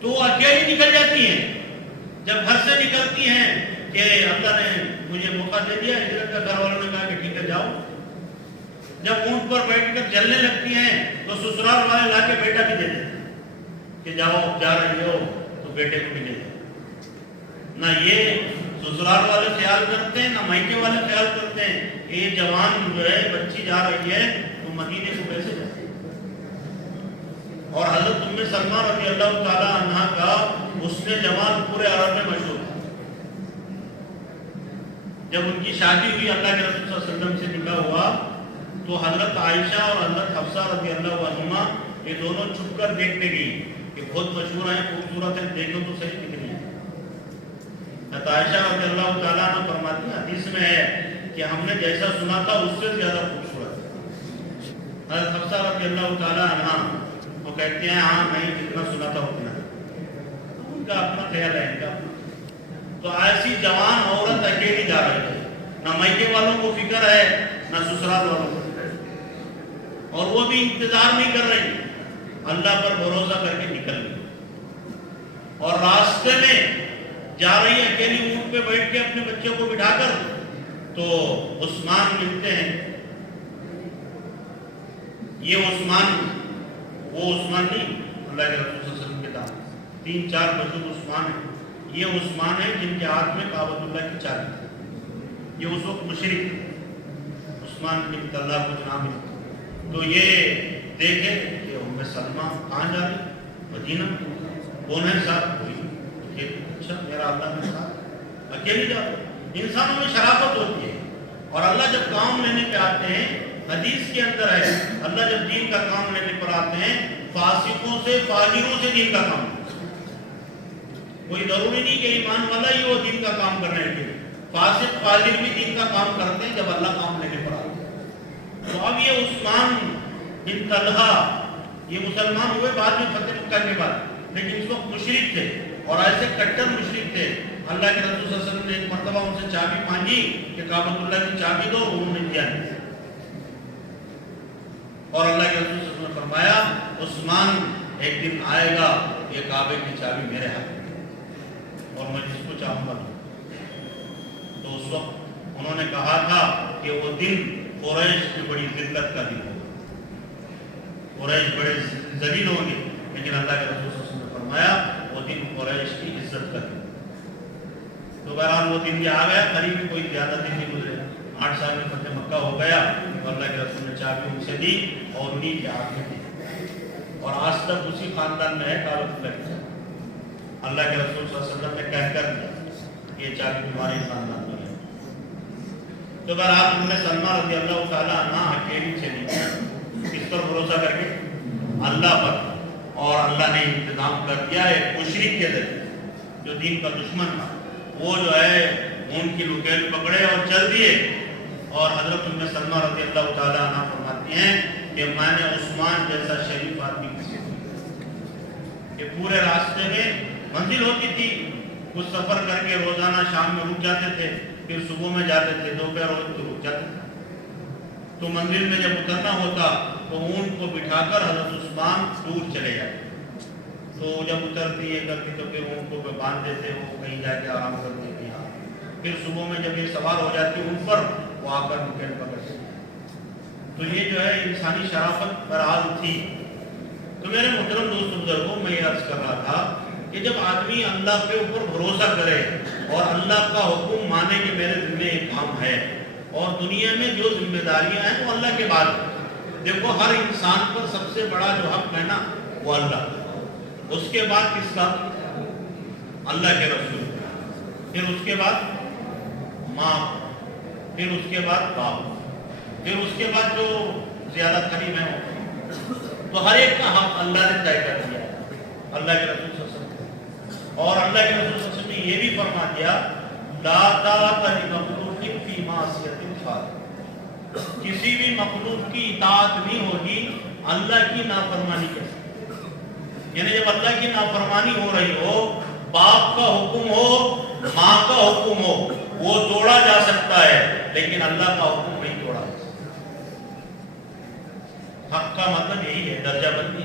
تو وہ اکیلی نکل جاتی ہیں. جب گھر سے نکلتی ہیں کہ اللہ نے مجھے موقع دے دیا ہجرت کا، گھر والوں نے کہا کہ ٹھیک ہے جاؤ. جب اونٹ پر بیٹھ کر چلنے لگتی ہیں تو سسرال والے لا کے بیٹا بھی دے دیتے کہ جاؤ جا رہی ہو تو بیٹے کو بھی دے دو. نہ یہ سسرال والے خیال کرتے ہیں نہ مائکے والے خیال کرتے ہیں کہ یہ جوان جو ہے بچی جا رہی ہے تو مدینے کو کیسے جاتے ہیں. اور حضرت ام سلمہ رضی اللہ تعالی عنہ کا حسن جمال پورے عرب میں مشہور تھا. جب ان کی شادی ہوئی اللہ کے رسول صلی اللہ علیہ وسلم سے نکاح ہوا تو حضرت عائشہ اور حضرت حفصہ رضی اللہ عنہما یہ دونوں چھپ کر دیکھنے گئی کہ بہت مشہور ہیں، خوبصورت ہیں، دیکھو تو صحیح کتنی ہے. حضرت عائشہ رضی اللہ تعالیٰ عنہ فرماتی ہیں حدیث میں ہے کہ ہم نے جیسا سنا تھا اس سے زیادہ خوبصورت ہے. حضرت حفصہ رضی اللہ تعالیٰ عنہ وہ کہتے ہیں ہاں نہیں جتنا سنا تھا اتنا. ان کا اپنا خیال ہے ان کا. تو ایسی جوان عورت اکیلی جا رہی ہے، نہ مائکے والوں کو فکر ہے نہ سسرال والوں کو فکر ہے، اور وہ بھی انتظار نہیں کر رہی، اللہ پر بھروسہ کر کے نکل گئی. اور راستے میں جا رہی ہے اکیلی اونٹ پہ بیٹھ کے اپنے بچے کو بٹھا کر تو عثمان ملتے ہیں. یہ عثمان وہ عثمان نہیں، اللہ کے رسول صلی اللہ علیہ وسلم کے داماد 3-4 بزرگ عثمان ہیں. یہ عثمان ہیں جن کے ہاتھ میں کعبۃ اللہ کی چابی تھی. یہ اس وقت مشرک تھے، عثمان بن طلحہ کو نام ہے. تو یہ دیکھے کہ ام سلمہ کہاں جا رہی؟ مدینہ. کون ہے صاحب؟ کوئی. اچھا میرا اللہ کے ساتھ اکیلی جا رہی. انسانوں میں شرافت ہوتی ہے، اور اللہ جب کام لینے پہ آتے ہیں حدیث کے اندر ہے اللہ جب دین کا کام لینے پر آتے ہیں فاسقوں سے فاجروں سے دین کا کام. کوئی ضروری نہیں کہ ایمان والا ہی وہ دین کا کام کرنے کے لیے، فاسق فاجر بھی دین کا کام کرتے ہیں جب اللہ کام لینے پر آتے ہیں. تو اب یہ عثمان بن طلحہ یہ مسلمان ہوئے بعد میں فتح مکہ کے بعد، لیکن اس وقت مشرک تھے اور ایسے کٹر مشرک تھے. اللہ کے رسول صلی اللہ علیہ وسلم نے ایک مرتبہ ان سے چابی مانگی کہ کعبۃ اللہ کی چابی دو، انہوں نے دیا نہیں. اور اللہ کے رسول صلی اللہ علیہ وسلم نے فرمایا عثمان ایک دن آئے گا یہ کعبے کی چابی میرے ہاتھ میں اور میں جس کو چاہوں گا. تو اس وقت انہوں نے کہا تھا کہ وہ دن قریش کی بڑی ذلت کا دن ہوگا، قریش بڑے ذلیل ہوں گے، لیکن اللہ کے رسول صلی اللہ علیہ وسلم نے فرمایا وہ دن قریش کی عزت کا دن. تو بہرحال وہ دن بھی آ گیا، قریب کوئی زیادہ دن نہیں گزرے. 8 سال میں فتح مکہ ہو گیا تو اللہ کے رسول نے چابی ان سے دی اور انہیں کے ہاتھ میں دی. اور آج تک اسی خاندان میں ہے کعبۃ اللہ کی. اللہ کے رسول صلی اللہ علیہ وسلم نے کہہ کر دیا یہ چابی تمہارے خاندان میں ہے. تو بہرحال ام سلمہ رضی اللہ تعالیٰ عنہ اکیلی چلی، کس پر بھروسہ کر کے؟ اللہ پر. اور اللہ نے انتظام کر دیا ایک مشرک کے ذریعے جو دین کا دشمن تھا، وہ جو ہے ان کی لکیل پکڑے اور چل دیے. اور حضرت ام سلمہ رضی اللہ تعالیٰ عنہ فرماتی ہیں کہ میں نے عثمان جیسا شریف آدمی کسی کو، کہ پورے راستے میں منزل ہوتی تھی، کچھ سفر کر کے روزانہ شام میں رک جاتے تھے، پھر صبح میں جاتے تھے، دوپہر ہوتے تو رک جاتے تھے. تو منزل میں جب اترنا ہوتا تو اونٹ کو بٹھا کر حضرت عثمان دور چلے جاتے. تو جب اترتی یہ کرتی تو پھر اونٹ کو باندھ دیتے، وہ کہیں جا کے آرام کرتے تھے. یہاں پھر صبح میں جب یہ سوار ہو جاتی ان پر وہ آ کر مکین پکڑتے. تو یہ جو ہے انسانی شرافت بہرحال تھی. تو میرے محترم دوست بزرگوں میں یہ عرض کر رہا تھا کہ جب آدمی اللہ کے اوپر بھروسہ کرے اور اللہ کا حکم مانے کہ میرے ذمہ ایک کام ہے، اور دنیا میں جو ذمہ داریاں ہیں وہ اللہ کے بعد. دیکھو ہر انسان پر سب سے بڑا جو حق ہے نا وہ اللہ، اس کے بعد کس کا؟ اللہ کے رسول، پھر اس کے بعد ماں، پھر اس کے بعد باپ، پھر اس کے بعد جو زیادہ قریب ہے وہ. تو ہر ایک کا حق اللہ نے طے کر دیا اللہ کے رسول صلی اللہ علیہ وسلم. اور اللہ کے رسول صلی اللہ علیہ وسلم نے یہ بھی فرما دیا لا طاعۃ لمخلوق فی معصیۃ الخالق، کسی بھی مخلوق کی اطاعت نہیں ہوگی اللہ کی نافرمانی کے ساتھ. یعنی جب اللہ کی نافرمانی ہو رہی ہو، باپ کا حکم ہو، ماں کا حکم ہو، وہ توڑا جا سکتا ہے لیکن اللہ کا حکم نہیں توڑا جا سکتا. حق کا مطلب یہی ہے، درجہ بندی.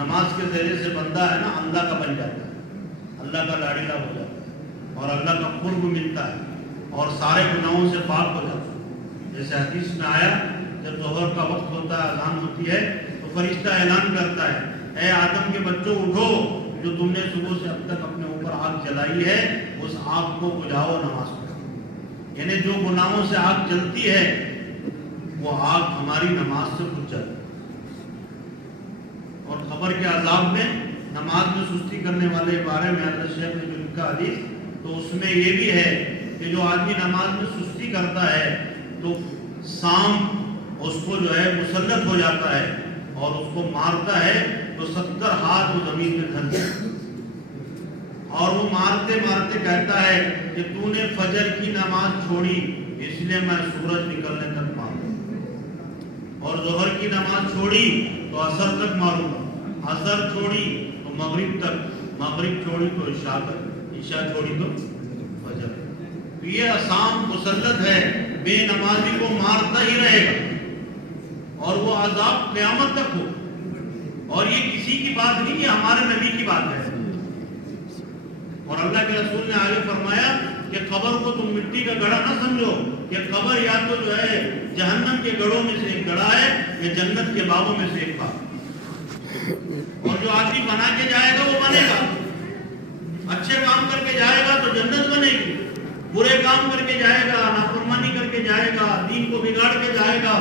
نماز کے ذریعے سے بندہ ہے نا اللہ کا بن جاتا ہے، اللہ کا لاڑیلا ہو جاتا ہے اور اللہ کا قرب ملتا ہے اور سارے گناہوں سے پاک ہو جاتا ہے۔ جیسے حدیث میں آیا جب ظہر کا وقت ہوتا ہے، اذان ہوتی ہے تو فرشتہ اعلان کرتا ہے، اے آدم کے بچوں اٹھو، جو تم نے صبح سے اب تک اپنے اوپر آگ جلائی ہے اس آگ کو بجھاؤ، نماز پڑھو۔ یعنی جو گناہوں سے آگ جلتی ہے وہ آگ ہماری نماز سے بجھ جاتی ہے۔ اور قبر کے عذاب میں نماز میں سستی کرنے والے بارے میں حضرت شیخ نے جو لکھا حدیث، تو اس میں یہ بھی ہے کہ جو آدمی نماز میں سستی کرتا ہے تو سام اس کو جو ہے مسلط ہو جاتا ہے اور اس کو مارتا ہے تو 70 ہاتھ وہ زمین میں دھن جاتا ہے اور وہ مارتے مارتے کہتا ہے کہ تو نے فجر کی نماز چھوڑی اس لیے میں سورج نکلنے تک ماروں، اور ظہر کی نماز چھوڑی تو عصر تک ماروں گا، عصر چھوڑی تو مغرب تک، مغرب چھوڑی تو عشاء تک، عشاء چھوڑی تو فجر۔ تو یہ اسام مسلط ہے، بے نمازی کو مارتا ہی رہے گا اور وہ عذاب قیامت تک ہو۔ اور یہ کسی کی بات نہیں، یہ ہمارے نبی کی بات ہے۔ اور اللہ کے رسول نے آگے فرمایا کہ قبر کو تم مٹی کا گڑھا نہ سمجھو، کہ قبر یا تو جو ہے جہنم کے گڑھوں میں سے ایک گڑھا ہے یا جنت کے باغوں میں سے ایک باغ، اور جو آدمی بنا کے جائے گا وہ بنے گا، اچھے کام کر کے جائے گا تو جنت بنے گی، برے کام کر کے جائے گا، نافرمانی کر کے جائے گا، دین کو بگاڑ کے جائے گا،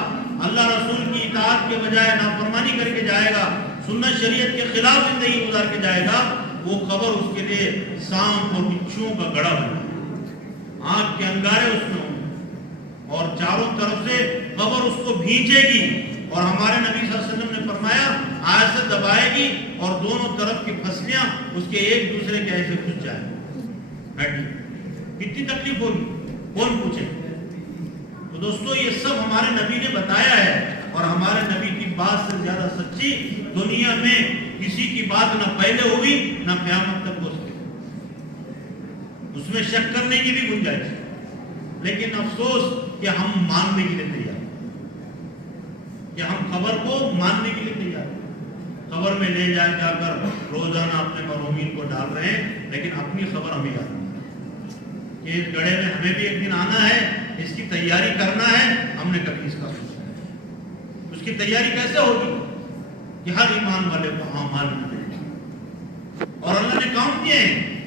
اللہ رسول کی اطاعت کے بجائے نافرمانی کر کے جائے گا، سنت شریعت کے خلاف زندگی گزار کے جائے گا، وہ قبر اس کے لیے سانپ اور بچھوؤں کا گڑھا بنا، آنکھ کے انگارے اس میں ہوں گے اور چاروں طرف سے قبر اس کو بھینچے گی، اور ہمارے نبی صلی اللہ علیہ وسلم نے فرمایا آیت سے دبائے گی اور دونوں طرف کی پھسلیاں اس کے ایک دوسرے کے ایسے گھس جائیں گی۔ کتنی تکلیف ہوگی، کون پوچھے؟ تو دوستو یہ سب ہمارے نبی نے بتایا ہے، اور ہمارے نبی کی بات سے زیادہ سچی دنیا میں کسی کی بات نہ پہلے ہوئی نہ قیامت تک ہو سکے، اس میں شک کرنے کی بھی گنجائش ہے، لیکن افسوس کہ ہم ماننے کے لیے تیار، کہ ہم خبر کو ماننے کے لیے تیار، خبر میں لے جا کر روزانہ اپنے مرحومین کو ڈال رہے ہیں، لیکن اپنی خبر ہمیں یاد نہیں کہ اس گڑھے میں ہمیں بھی ایک دن آنا ہے، اس کی تیاری کرنا ہے، ہم نے کبھی اس کا سوچا ہے؟ اس کی تیاری کیسے ہوگی کہ ہر ایمان والے کو اعمال ملے، اور اللہ نے کام کیے ہیں،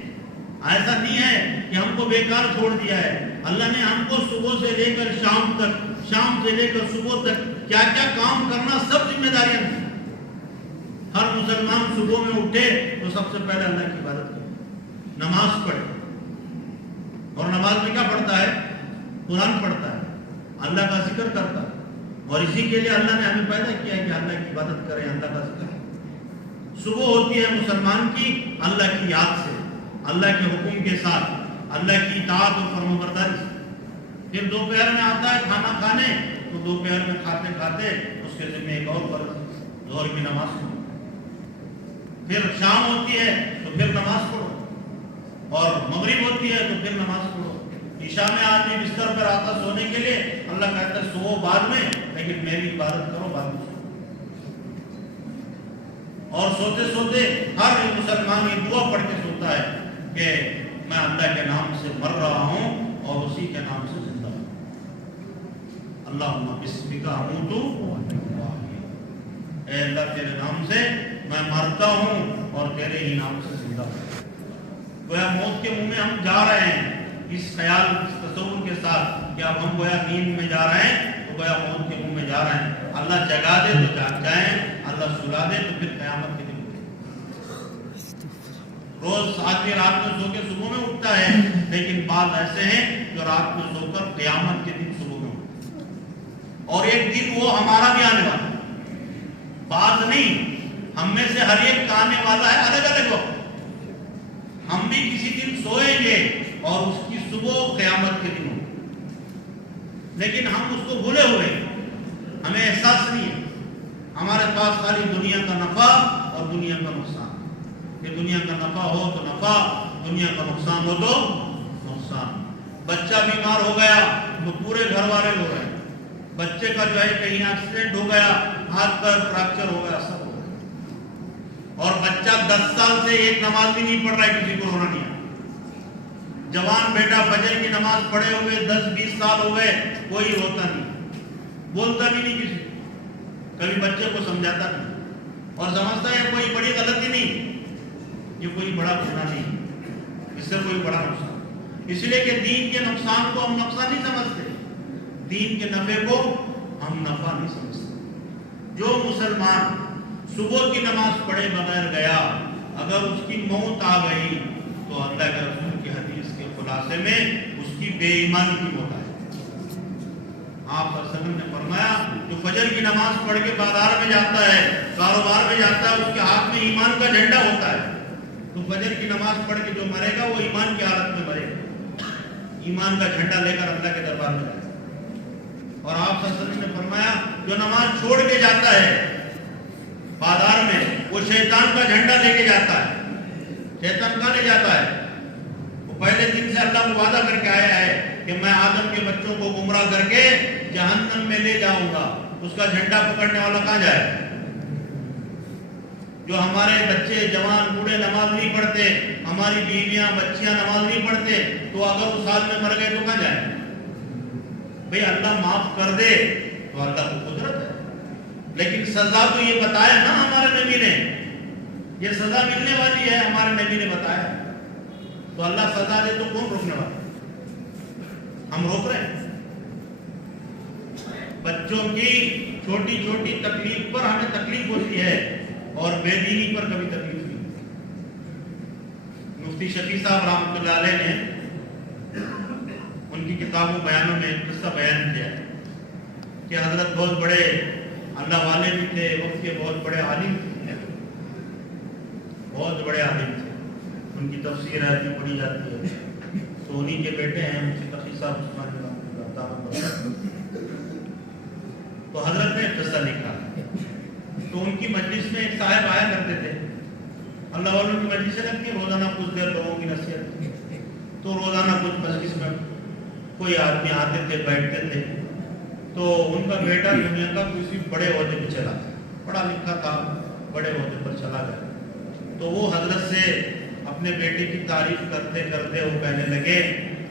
ایسا نہیں ہے کہ ہم کو بیکار چھوڑ دیا ہے، اللہ نے ہم کو صبح سے لے کر شام تک، شام سے لے کر صبح تک کیا کیا کام کرنا سب ذمہ داریاں ہیں۔ ہر مسلمان صبح میں اٹھے تو سب سے پہلے اللہ کی عبادت کرے، نماز پڑھے، اور نماز میں کیا پڑھتا ہے؟ قرآن پڑھتا ہے، اللہ کا ذکر کرتا ہے، اور اسی کے لیے اللہ نے ہمیں پیدا کیا ہے کہ اللہ کی عبادت کریں، اللہ کا ذکر کریں۔ صبح ہوتی ہے مسلمان کی اللہ کی یاد سے، اللہ کے حکم کے ساتھ، اللہ کی اطاعت اور فرمانبرداری سے۔ پھر دوپہر میں آتا ہے کھانا کھانے، تو دوپہر میں کھاتے کھاتے اس کے ذمہ ایک اور فرض، ظہر کی نماز پڑھو۔ پھر شام ہوتی ہے تو پھر نماز پڑھو، اور مغرب ہوتی ہے تو پھر نماز پڑھو۔ عشاء میں آدمی بستر پر آتا سونے کے لیے، اللہ کہتا ہے سو بعد میں، لیکن میری عبادت کرو بعد میں۔ اور سوتے سوتے ہر مسلمان یہ دعا پڑھ کے سوتا ہے کہ میں اللہ کے نام سے مر رہا ہوں اور اسی کے نام سے زندہ ہوں۔ اللہم بسمک اموت واحیا، اے اللہ تیرے نام سے میں مرتا ہوں اور تیرے ہی نام سے زندہ ہوں۔ گویا موت کے منہ میں ہم جا رہے ہیں، اس خیال اس تصور کے ساتھ کہ اب ہم گویا نیند میں جا رہے ہیں، تو گویا موت کے منہ میں جا رہے ہیں۔ اللہ جگا دے تو جاگ جائیں، اللہ سلا دے تو پھر قیامت کے دن روز آدمی رات میں سو کے صبح میں اٹھتا ہے، لیکن بعض ایسے ہیں جو رات میں سو کر قیامت کے دن صبح میں اٹھتے ہیں، اور ایک دن وہ ہمارا بھی آنے والا ہے، بعض نہیں، ہم میں سے ہر ایک کا آنے والا ہے الگ الگ وقت۔ ہم بھی کسی دن سوئیں گے اور اس کی صبح قیامت کے دن ہوگی، لیکن ہم اس کو بھولے ہوئے ہیں، ہمیں احساس نہیں ہے، ہمارے پاس خالی دنیا کا نفع اور دنیا کا نقصان، کہ دنیا کا نفع ہو تو نفع، دنیا کا نقصان ہو تو نقصان۔ بچہ بیمار ہو گیا تو پورے گھر والے رو رہے ہیں، بچے کا جو ہے کہیں ایکسیڈنٹ ہو گیا، ہاتھ پر فریکچر ہو گیا، سب ہو گیا، اور بچہ 10 سال سے ایک نماز بھی نہیں پڑھ رہا ہے، کسی کو رونا نہیں آتا۔ جوان بیٹا فجر کی نماز پڑھے ہوئے 10-20 سال ہو گئے، کوئی روتا نہیں، بولتا بھی نہیں کسی، کبھی بچے کو سمجھاتا نہیں، اور سمجھتا ہے کوئی بڑی غلطی نہیں، یہ کوئی بڑا گناہ نہیں، اس سے کوئی بڑا نقصان، اس لیے کہ دین کے نقصان کو ہم نقصان نہیں سمجھتے، دین کے نفع کو ہم نفع نہیں سمجھتے۔ جو مسلمان صبح کی نماز پڑھے بغیر گیا، اگر اس کی موت آ گئی تو اللہ کے رسول کی حدیث کے خلاصے میں اس کی بے ایمانی کی موت آئی۔ آپ صلی اللہ علیہ وسلم نے فرمایا جو فجر کی نماز پڑھ کے بازار میں جاتا ہے، کاروبار میں جاتا ہے، اس کے ہاتھ میں ایمان کا جھنڈا ہوتا ہے، تو فجر کی نماز پڑھ کے جو مرے گا وہ ایمان کی حالت میں مرے گا، ایمان کا جھنڈا لے کر اللہ کے دربار میں جائے گا۔ اور آپ صلی اللہ علیہ وسلم نے فرمایا جو نماز چھوڑ کے جاتا ہے بازار میں، وہ شیطان کا جھنڈا لے کے جاتا ہے۔ شیطان کہاں لے جاتا ہے؟ وہ پہلے دن سے اللہ کو وعدہ کر کے آیا ہے کہ میں آدم کے بچوں کو گمراہ کر کے جہنم میں لے جاؤں گا، اس کا جھنڈا پکڑنے والا کہاں جائے؟ جو ہمارے بچے جوان بوڑھے نماز نہیں پڑھتے، ہماری بیویاں بچیاں نماز نہیں پڑھتے، تو اگر وہ سال میں مر گئے تو کہاں جائے؟ بھئی اللہ معاف کر دے تو اللہ کو قدرت ہے، لیکن سزا تو یہ بتایا نا ہمارے نبی نے، یہ سزا ملنے والی ہے، ہمارے نبی نے بتایا، تو اللہ سزا دے تو کون روکنے والا؟ ہم روک رہے ہیں؟ بچوں کی چھوٹی چھوٹی تکلیف پر ہمیں تکلیف ہوتی ہے اور بے دینی پر کبھی تکلیف نہیں۔ مفتی شفیع صاحب رحمۃ اللہ علیہ نے ان کی کتابوں بیانوں میں ایک قصہ بیان کیا ہے کہ حضرت بہت بڑے اللہ والے بھی تھے، وقت کے بہت بڑے عالم تھے، بہت بڑے عالم تھے، ان کی تفسیر ہے جو پڑھی جاتی ہے، تو انہی کے بیٹے ہیں مفتی شفیع صاحب عثمان تو حضرت نے قصہ لکھا، تو ان کی مجلس میں ایک صاحب آیا کرتے تھے، اللہ والوں کی مجلسیں لگتی ہیں، روزانہ کچھ دیر لوگوں کی نصیحت، تو روزانہ کچھ مجلس میں کوئی آدمی آتے تھے بیٹھتے تھے، تو ان کا بیٹا دنیا کا کسی بڑے عہدے پہ چلا گیا، پڑھا لکھا تھا، بڑے عہدے پر چلا گیا، تو وہ حضرت سے اپنے بیٹے کی تعریف کرتے کرتے وہ کہنے لگے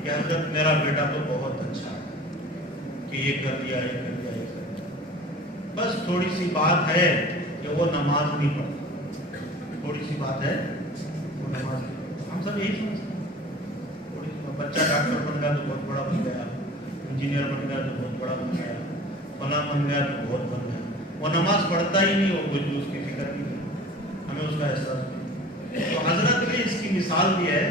کہ حضرت میرا بیٹا تو بہت اچھا ہے کہ یہ کر دیا، یہ کر دیا، یہ کر دیا، بس تھوڑی سی بات ہے کہ وہ نماز نہیں پڑھتا، تھوڑی سی بات ہے وہ نماز نہیں پڑھتا۔ ہم سب یہی سمجھتے ہیں بچہ ڈاکٹر بن گیا تو بہت بڑا بن گیا، انجینئر بن گیا تو بہت بڑا بن گیا، فلاں بن گیا تو بہت بن گیا، وہ نماز پڑھتا ہی نہیں، وہ کچھ اس کی فکر نہیں، ہمیں اس کا احساس نہیں۔ تو حضرت نے اس کی مثال دی ہے،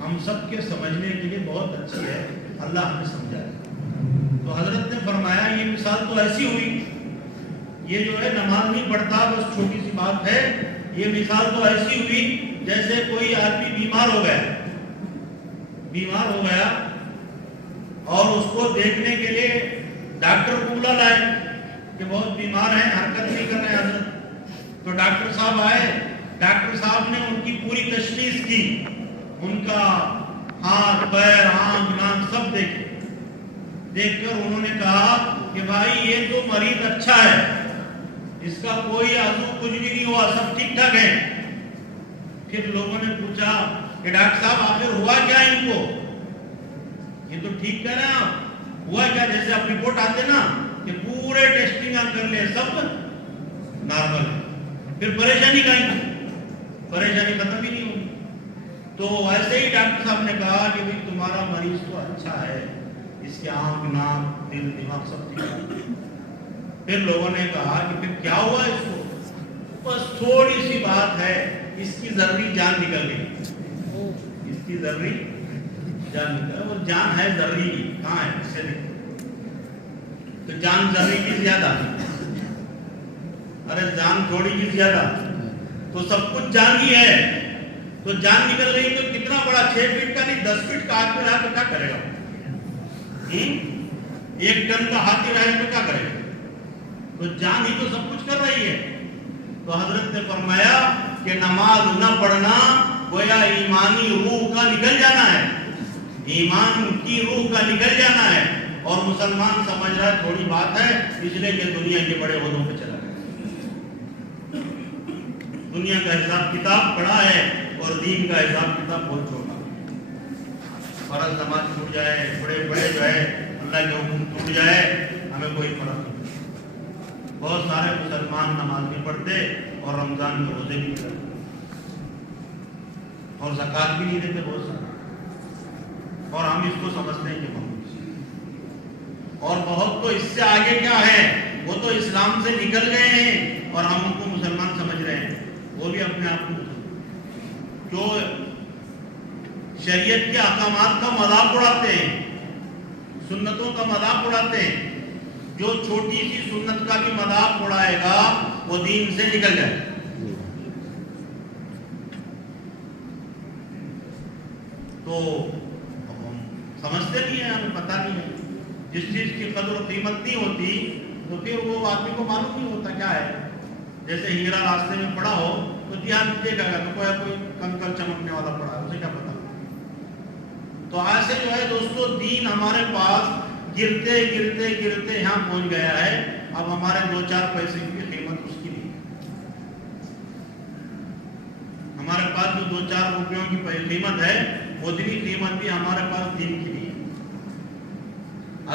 ہم سب کے سمجھنے کے لیے بہت اچھی ہے، اللہ ہمیں سمجھائے۔ تو حضرت نے فرمایا یہ مثال تو ایسی ہوئی، یہ جو ہے نماز نہیں پڑھتا بس چھوٹی سی بات ہے، یہ مثال تو ایسی ہوئی جیسے کوئی آدمی بیمار ہو گیا، بیمار ہو گیا اور اس کو دیکھنے کے لیے ڈاکٹر کو بلا لائے کہ بہت بیمار ہیں، حرکت نہیں کر رہے حضرت، تو ڈاکٹر صاحب آئے، ڈاکٹر صاحب نے ان کی پوری تشخیص کی، ان کا ہاتھ پیر آنکھ ناک سب دیکھے، دیکھ کر انہوں نے کہا کہ بھائی یہ تو مریض اچھا ہے، اس کا کوئی عضو کچھ بھی نہیں ہوا، سب ٹھیک ٹھاک ہے۔ پھر لوگوں نے پوچھا کہ ڈاکٹر صاحب آخر ہوا کیا ان کو؟ یہ تو ٹھیک کہہ رہے ہیں آپ، ہوا کیا؟ جیسے آپ رپورٹ آتے نا کہ پورے ٹیسٹنگ کر لے سب نارمل ہے، پھر پریشانی کہیں، پریشانی ختم ہی نہیں ہوگی۔ تو ایسے ہی ڈاکٹر صاحب نے کہا کہ بھائی تمہارا مریض تو اچھا ہے، اس کے آنکھ ناک دل دماغ سب ٹھیک ہے۔ پھر لوگوں نے کہا کہ پھر کیا ہوا اس کو؟ بس تھوڑی سی بات ہے، اس کی ذرری جان نکل گئی، اس کی ذرری جان نکل گئی، وہ جان ہے ذرری، کہاں ہے اسے دیکھو، تو جان ذرری کی زیادہ، ارے جان تھوڑی کی زیادہ، تو سب کچھ جان ہی ہے، تو جان نکل رہی تو کتنا بڑا 6 فٹ کا نہیں 10 فٹ کا آدمی رہا تو کیا کرے گا؟ 1 ٹن کا ہاتھی رہے تو کیا کرے گا؟ تو جان ہی تو سب کچھ کر رہی ہے۔ تو حضرت نے فرمایا کہ نماز نہ پڑھنا گویا ایمانی روح کا نکل جانا ہے، ایمان کی روح کا نکل جانا ہے، اور مسلمان سمجھ رہا ہے تھوڑی بات ہے، اس لیے کہ دنیا کے بڑے عہدوں پہ چلا گیا۔ دنیا کا حساب کتاب بڑا ہے اور دین کا حساب کتاب بہت چھوٹا. فرض نماز چھوٹ جائے, بڑے بڑے جو ہے اللہ کے حکم ٹوٹ جائے, ہمیں کوئی فرق نہیں. بہت سارے مسلمان نماز نہیں پڑھتے اور رمضان کے روزے نہیں کرتے اور زکوٰۃ بھی نہیں دیتے بہت سارے, اور ہم اس کو سمجھتے ہیں کہ بہت, اور بہت تو اس سے آگے کیا ہے, وہ تو اسلام سے نکل گئے ہیں اور ہم ان کو مسلمان سمجھ رہے ہیں. وہ بھی اپنے آپ کو جو شریعت کے احکامات کا مذاق اڑاتے ہیں, سنتوں کا مذاق اڑاتے ہیں, جو چھوٹی سی سنت کا بھی مذاق اڑائے گا وہ دین سے نکل جائے. تو سمجھتے نہیں ہیں, ہمیں پتہ نہیں ہے. جس چیز کی قدر و قیمت نہیں ہوتی تو پھر وہ آدمی کو معلوم نہیں ہوتا کیا ہے. جیسے ہیرا راستے میں پڑا ہو تو دھیان دیکھا گا تو کوئی کنکر چمکنے والا پڑا ہے, اسے کیا پتا. تو ایسے جو ہے دوستو دین ہمارے پاس گرتے گرتے گرتے یہاں پہنچ گیا ہے. اب ہمارے 2-4 پیسے کی قیمت اس کی نہیں. ہمارے پاس جو 2-4 روپیوں کی قیمت ہے اتنی قیمت بھی ہمارے پاس دین کی نہیں ہے.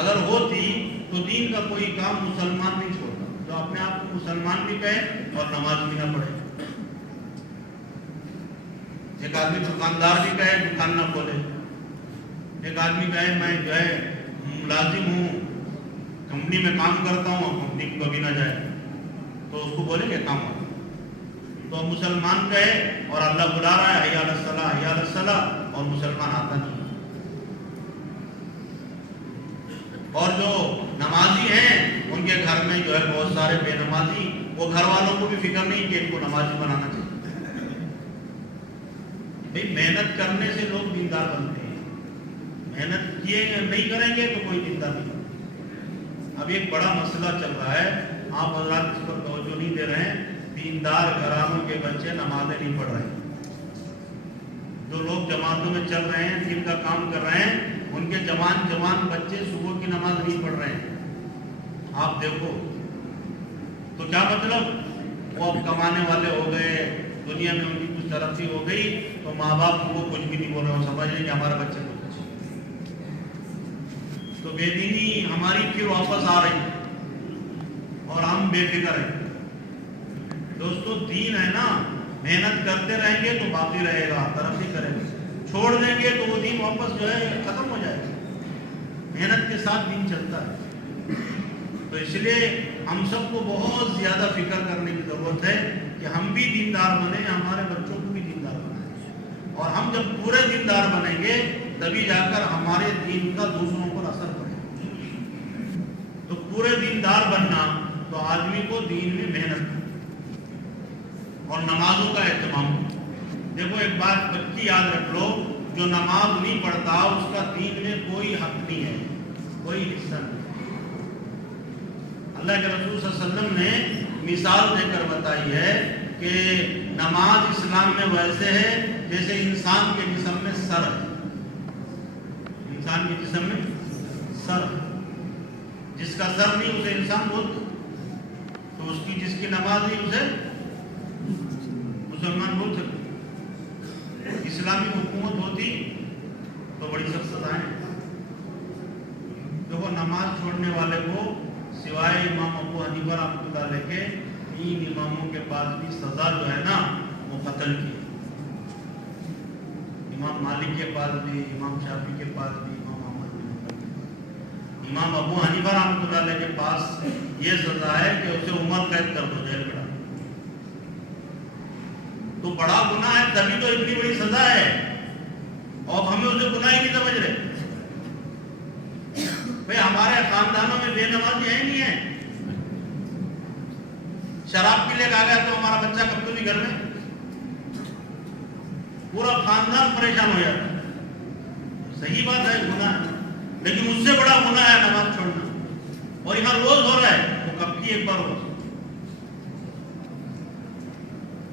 اگر ہوتی تو دین کا کوئی کام مسلمان نہیں چھوڑتا, جو اپنے آپ کو مسلمان بھی کہے اور نماز بھی نہ پڑھے. ایک آدمی دکاندار بھی کہے دکان نہ کھولے, ایک آدمی کہے میں جو ہے ملازم ہوں, کمپنی میں کام کرتا ہوں, کمپنی کو کبھی نہ جائے, تو اس کو بولے کہ کام ہو. تو مسلمان کہے اور اللہ بلا رہا ہے حی علی الصلاۃ حی علی الصلاۃ, اور مسلمان آتا نہیں. اور جو نمازی ہیں ان کے گھر میں جو ہے بہت سارے بے نمازی, وہ گھر والوں کو بھی فکر نہیں کہ ان کو نمازی بنانا چاہیے. بھئی محنت کرنے سے لوگ دیندار بنتے ہیں, محنت کیے نہیں کریں گے تو کوئی دیندار نہیں بنتا. اب ایک بڑا مسئلہ چل رہا ہے, آپ حضرات اس پر توجہ نہیں دے رہے ہیں. دیندار گھرانوں کے بچے نمازیں نہیں پڑھ رہے ہیں. جو لوگ جماعتوں میں چل رہے ہیں, دین کا کام کر رہے ہیں, ان کے جوان بچے صبح کی نماز نہیں پڑھ رہے ہیں. آپ دیکھو تو کیا مطلب, وہ اب کمانے والے ہو گئے, دنیا میں ان کی کچھ ترقی ہو گئی تو ماں باپ کو کچھ بھی نہیں بول رہے, سمجھ رہے کہ ہمارے بچے کچھ اچھے. تو بے دینی ہماری پھر واپس آ رہی اور ہم بے فکر ہیں. دوستو دین ہے نا, محنت کرتے رہیں گے تو باقی رہے گا, ترقی کریں گے. چھوڑ دیں گے تو وہ دین واپس جو ہے ختم ہو جائے گا. محنت کے ساتھ دین چلتا ہے. تو اس لیے ہم سب کو بہت زیادہ فکر کرنے کی ضرورت ہے کہ ہم بھی دیندار بنیں, ہمارے بچوں کو بھی دیندار بنائیں. اور ہم جب پورے دیندار بنیں گے تبھی جا کر ہمارے دین کا دوسروں پر اثر پڑے گا. تو پورے دیندار بننا تو آدمی کو دین میں محنت اور نمازوں کا اہتمام. دیکھو ایک بات پکی یاد رکھ لو, جو نماز نہیں پڑھتا اس کا دین میں کوئی حق نہیں ہے, کوئی حصہ نہیں. اللہ کے رسول صلی اللہ علیہ وسلم نے مثال دے کر بتائی ہے کہ نماز اسلام میں ویسے ہے جیسے انسان کے جسم میں سر ہے. انسان کے جسم میں سر ہے, جس کا سر نہیں اسے انسان بولتے, تو اس کی جس کی نماز نہیں اسے مسلمان بول سکتے. اسلامی حکومت ہوتی تو بڑی سخت سزائیں. دیکھو نماز چھوڑنے والے کو سوائے امام ابو حنیفہ رحمۃ اللہ علیہ کے 3 اماموں کے پاس بھی سزا جو ہے نا وہ قتل کی. امام مالک کے پاس بھی, امام شافعی کے پاس بھی, امام احمد بن حنبل, امام ابو حنیفہ رحمۃ اللہ علیہ کے پاس یہ سزا ہے کہ اسے عمر قید کر دو, جیل میں. تو بڑا گناہ ہے تبھی تو اتنی بڑی سزا ہے, اور ہمیں اسے گناہ ہی نہیں سمجھ رہے. بھئی ہمارے خاندانوں میں بے نمازی ہے نہیں ہے. شراب پی لے کے آ گیا تو ہمارا بچہ کب تو نہیں گھر میں, پورا خاندان پریشان ہو جاتا ہے. صحیح بات ہے گناہ ہے, لیکن اس سے بڑا گناہ ہے نماز چھوڑنا. اور یہاں روز ہو رہا ہے تو کب کی ایک بار ہو.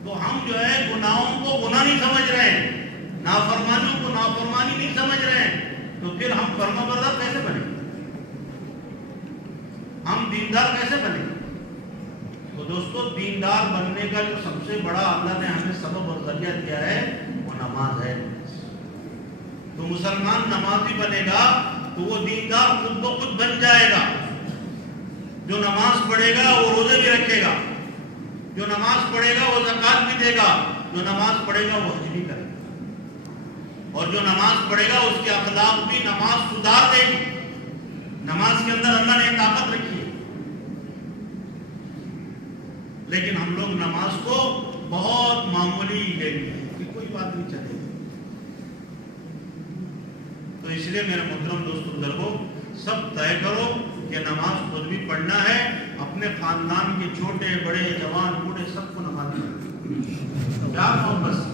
تو ہم جو ہے گناہوں کو گناہ نہیں سمجھ رہے ہیں, نافرمانیوں کو نافرمانی نہیں سمجھ رہے ہیں. تو پھر ہم فرما بردار کیسے بنیں, ہم دیندار کیسے بنیں. تو دوستو دیندار بننے کا جو سب سے بڑا اللہ نے ہمیں سبب اور ذریعہ دیا ہے وہ نماز ہے. تو مسلمان نمازی بنے گا تو وہ دیندار خود بخود بن جائے گا. جو نماز پڑھے گا وہ روزے بھی رکھے گا, جو نماز پڑھے گا وہ زکات بھی دے گا, جو نماز پڑھے گا وہ حج بھی کرے گا, اور جو نماز پڑھے گا اس کے اخلاق بھی نماز سدھار دے گی. نماز کے اندر اللہ نے طاقت رکھی ہے, لیکن ہم لوگ نماز کو بہت معمولی لے لیے کہ کوئی بات نہیں چلے. تو اس لیے میرے محترم دوستو بزرگوں, سب طے کرو کہ نماز خود بھی پڑھنا ہے, اپنے خاندان کے چھوٹے بڑے جوان بوڑھے سب کو نماز پڑھنا. پیار محبت سے,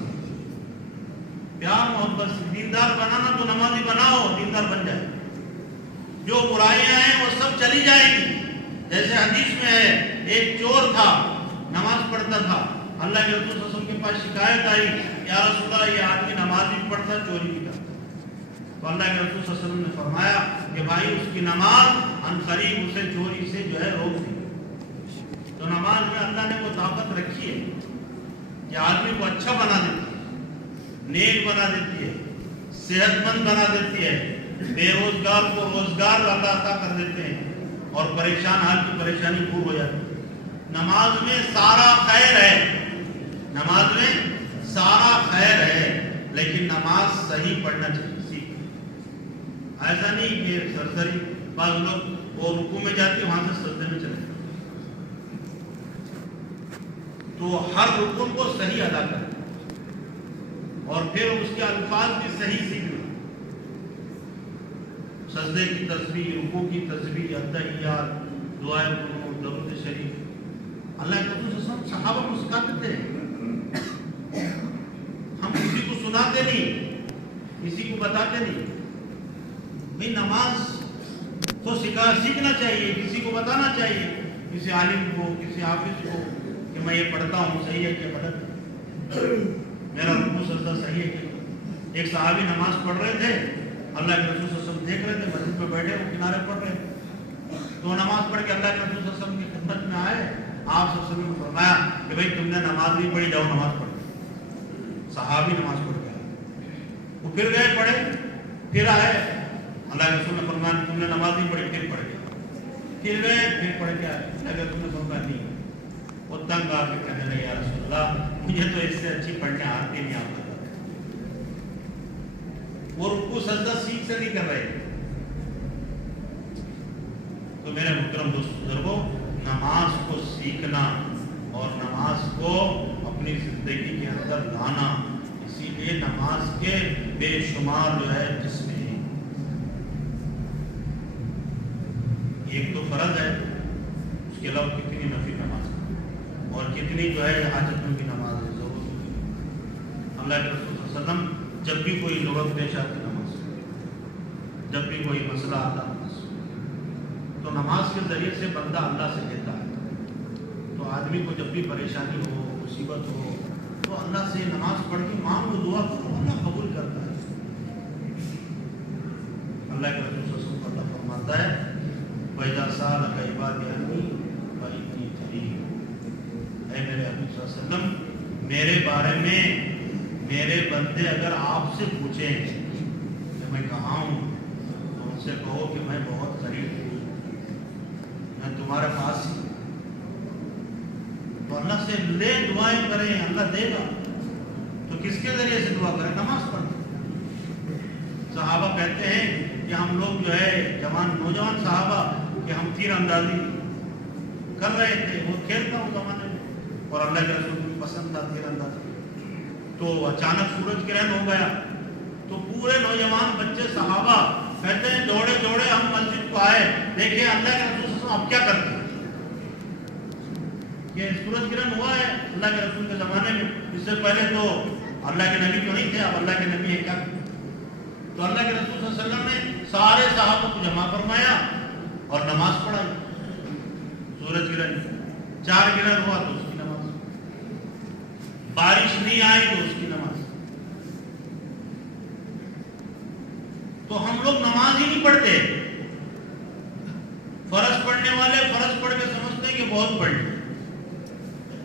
پیار محبت سے دیندار بنانا تو نمازی بناؤ, دیندار بن جائے. جو برائیاں ہیں وہ سب چلی جائیں گی. جیسے حدیث میں ہے, ایک چور تھا, نماز پڑھتا تھا, اللہ کے رسول صلی اللہ علیہ وسلم کے پاس شکایت آئی, یا رسول اللہ یہ آدمی نماز بھی پڑھتا چوری بھی کرتا. تو اللہ کے رسول صلی اللہ علیہ وسلم نے فرمایا کہ بھائی اس کی نماز عنقریب اسے چوری سے جو ہے روک دی. تو نماز میں اللہ نے وہ طاقت رکھی ہے کہ آدمی کو اچھا بنا دیتی ہے, نیک بنا دیتی ہے, صحت مند بنا دیتی ہے, بے روزگار کو روزگار اللہ عطا کر دیتے ہیں, اور پریشان حال کی پریشانی دور ہو جاتی ہے. نماز میں سارا خیر ہے, نماز میں سارا خیر ہے, لیکن نماز صحیح پڑھنا چاہیے. ایسا نہیں کہ سرسری بعض لوگ وہ رکوع میں جاتے وہاں سے سجدے میں چلے. تو ہر رکن کو صحیح ادا کرنا, اور پھر اس کے الفاظ بھی صحیح سیکھنا. سجدے کی تسبیح, رکوع کی تسبیح, التحیات, دعائے قنوت, درود شریف. اللہ کے رسول صلی اللہ علیہ وسلم صحابہ کو سکھاتے تھے. ہم کسی کو سناتے نہیں, کسی کو بتاتے نہیں. بھئی نماز تو سیکھنا چاہیے, کسی کو بتانا چاہیے, کسی عالم کو, کسی حافظ کو کہ میں یہ پڑھتا ہوں, صحیح ہے کہ غلط ہے, میرا رکوع سجدہ صحیح ہے کہ. ایک صحابی نماز پڑھ رہے تھے, اللہ کے رسول صلی اللہ علیہ وسلم دیکھ رہے تھے, مسجد میں بیٹھے وہ کنارے پڑھ رہے تھے. تو نماز پڑھ کے اللہ کے رسول صلی اللہ علیہ وسلم کی خدمت میں آئے. آپ صلی اللہ علیہ وسلم نے فرمایا کہ بھئی تم نے نماز نہیں پڑھی, جاؤ نماز پڑھ. صحابی نماز پڑھ گئے, وہ پھر گئے پڑھے, پھر آئے, اللہ کے رسول نے فرمایا تم نے نماز نہیں پڑھی, پھر پڑھ گئے, پھر گئے, پھر پڑھ کے آئے. اللہ کے رسول نے فرمایا نہیں. وہ تنگ آ کے کہنے لگے یا رسول اللہ مجھے تو اس سے اچھی پڑھنے آتی نہیں. آپ وہ رکوع سجدہ سیکھ سے نہیں کر رہے. تو میرے محترم دوست بزرگوں, نماز کو سیکھنا اور نماز کو اپنی زندگی کے اندر لانا, اسی لیے نماز کے بے شمار جو ہے جسمیں ہیں. ایک تو فرض ہے, اس کے علاوہ کتنی نفل نماز اور کتنی جو ہے حاجتوں کی نماز ہے, ضرورت کی. اللہ کے رسول صلی اللہ علیہ وسلم جب بھی کوئی ضرورت پیش آتی نماز, جب بھی کوئی مسئلہ آتا نماز, تو نماز کے ذریعے سے بندہ اللہ سے لیتا ہے. تو آدمی کو جب بھی پریشانی ہو, مصیبت ہو, تو اللہ سے نماز پڑھ کے مانگو, دعا کرو, اللہ قبول کرتا ہے. اللہ کے رسول صلی اللہ علیہ وسلم اللہ فرماتا ہے وَإِذَا سَأَلَكَ عِبَادِي عَنِّي فَإِنِّي قَرِيبٌ. اے میرے حبیب صلی اللہ علیہ وسلم, میرے بارے میں میرے بندے اگر آپ سے پوچھیں کہ میں کہاں ہوں, تو ان سے کہو کہ میں بہت قریب ہوں, میں تمہارے پاس ہی. تو اللہ سے لے, دعائیں کریں, اللہ دے گا. تو کس کے ذریعے سے دعا کریں؟ نماز پڑھ. صحابہ کہتے ہیں کہ ہم لوگ جو ہے نوجوان صحابہ کہ ہم تیر اندازی کر رہے تھے, وہ کھیلتا ہوں زمانے میں, اور اللہ کے رسول کو پسند تھا تیر اندازی. تو اچانک سورج گرہن ہو گیا, تو پورے نوجوان بچے صحابہ کہتے ہیں دوڑے دوڑے ہم مسجد کو آئے, دیکھیں اللہ کے رسول صلی اللہ علیہ وسلم اب کیا کرتے ہیں. یہ سورج گرہن ہوا ہے اللہ کے رسول کے زمانے میں, اس سے پہلے تو اللہ کے نبی تو نہیں تھے, اب اللہ کے نبی ہے کیا. تو اللہ کے رسول صلی اللہ علیہ وسلم نے سارے صحابہ کو جمع فرمایا اور نماز پڑھائی. سورج گرہن 4 گرہن ہوا تو اس کی نماز, بارش نہیں آئی تو اس کی نماز. تو ہم لوگ نماز ہی نہیں پڑھتے. فرض پڑھنے والے فرض پڑھ کے سمجھتے ہیں کہ بہت پڑھ لیں,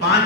5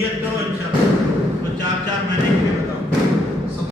نیت کرو انشاءاللہ، تو 4 مہینے کے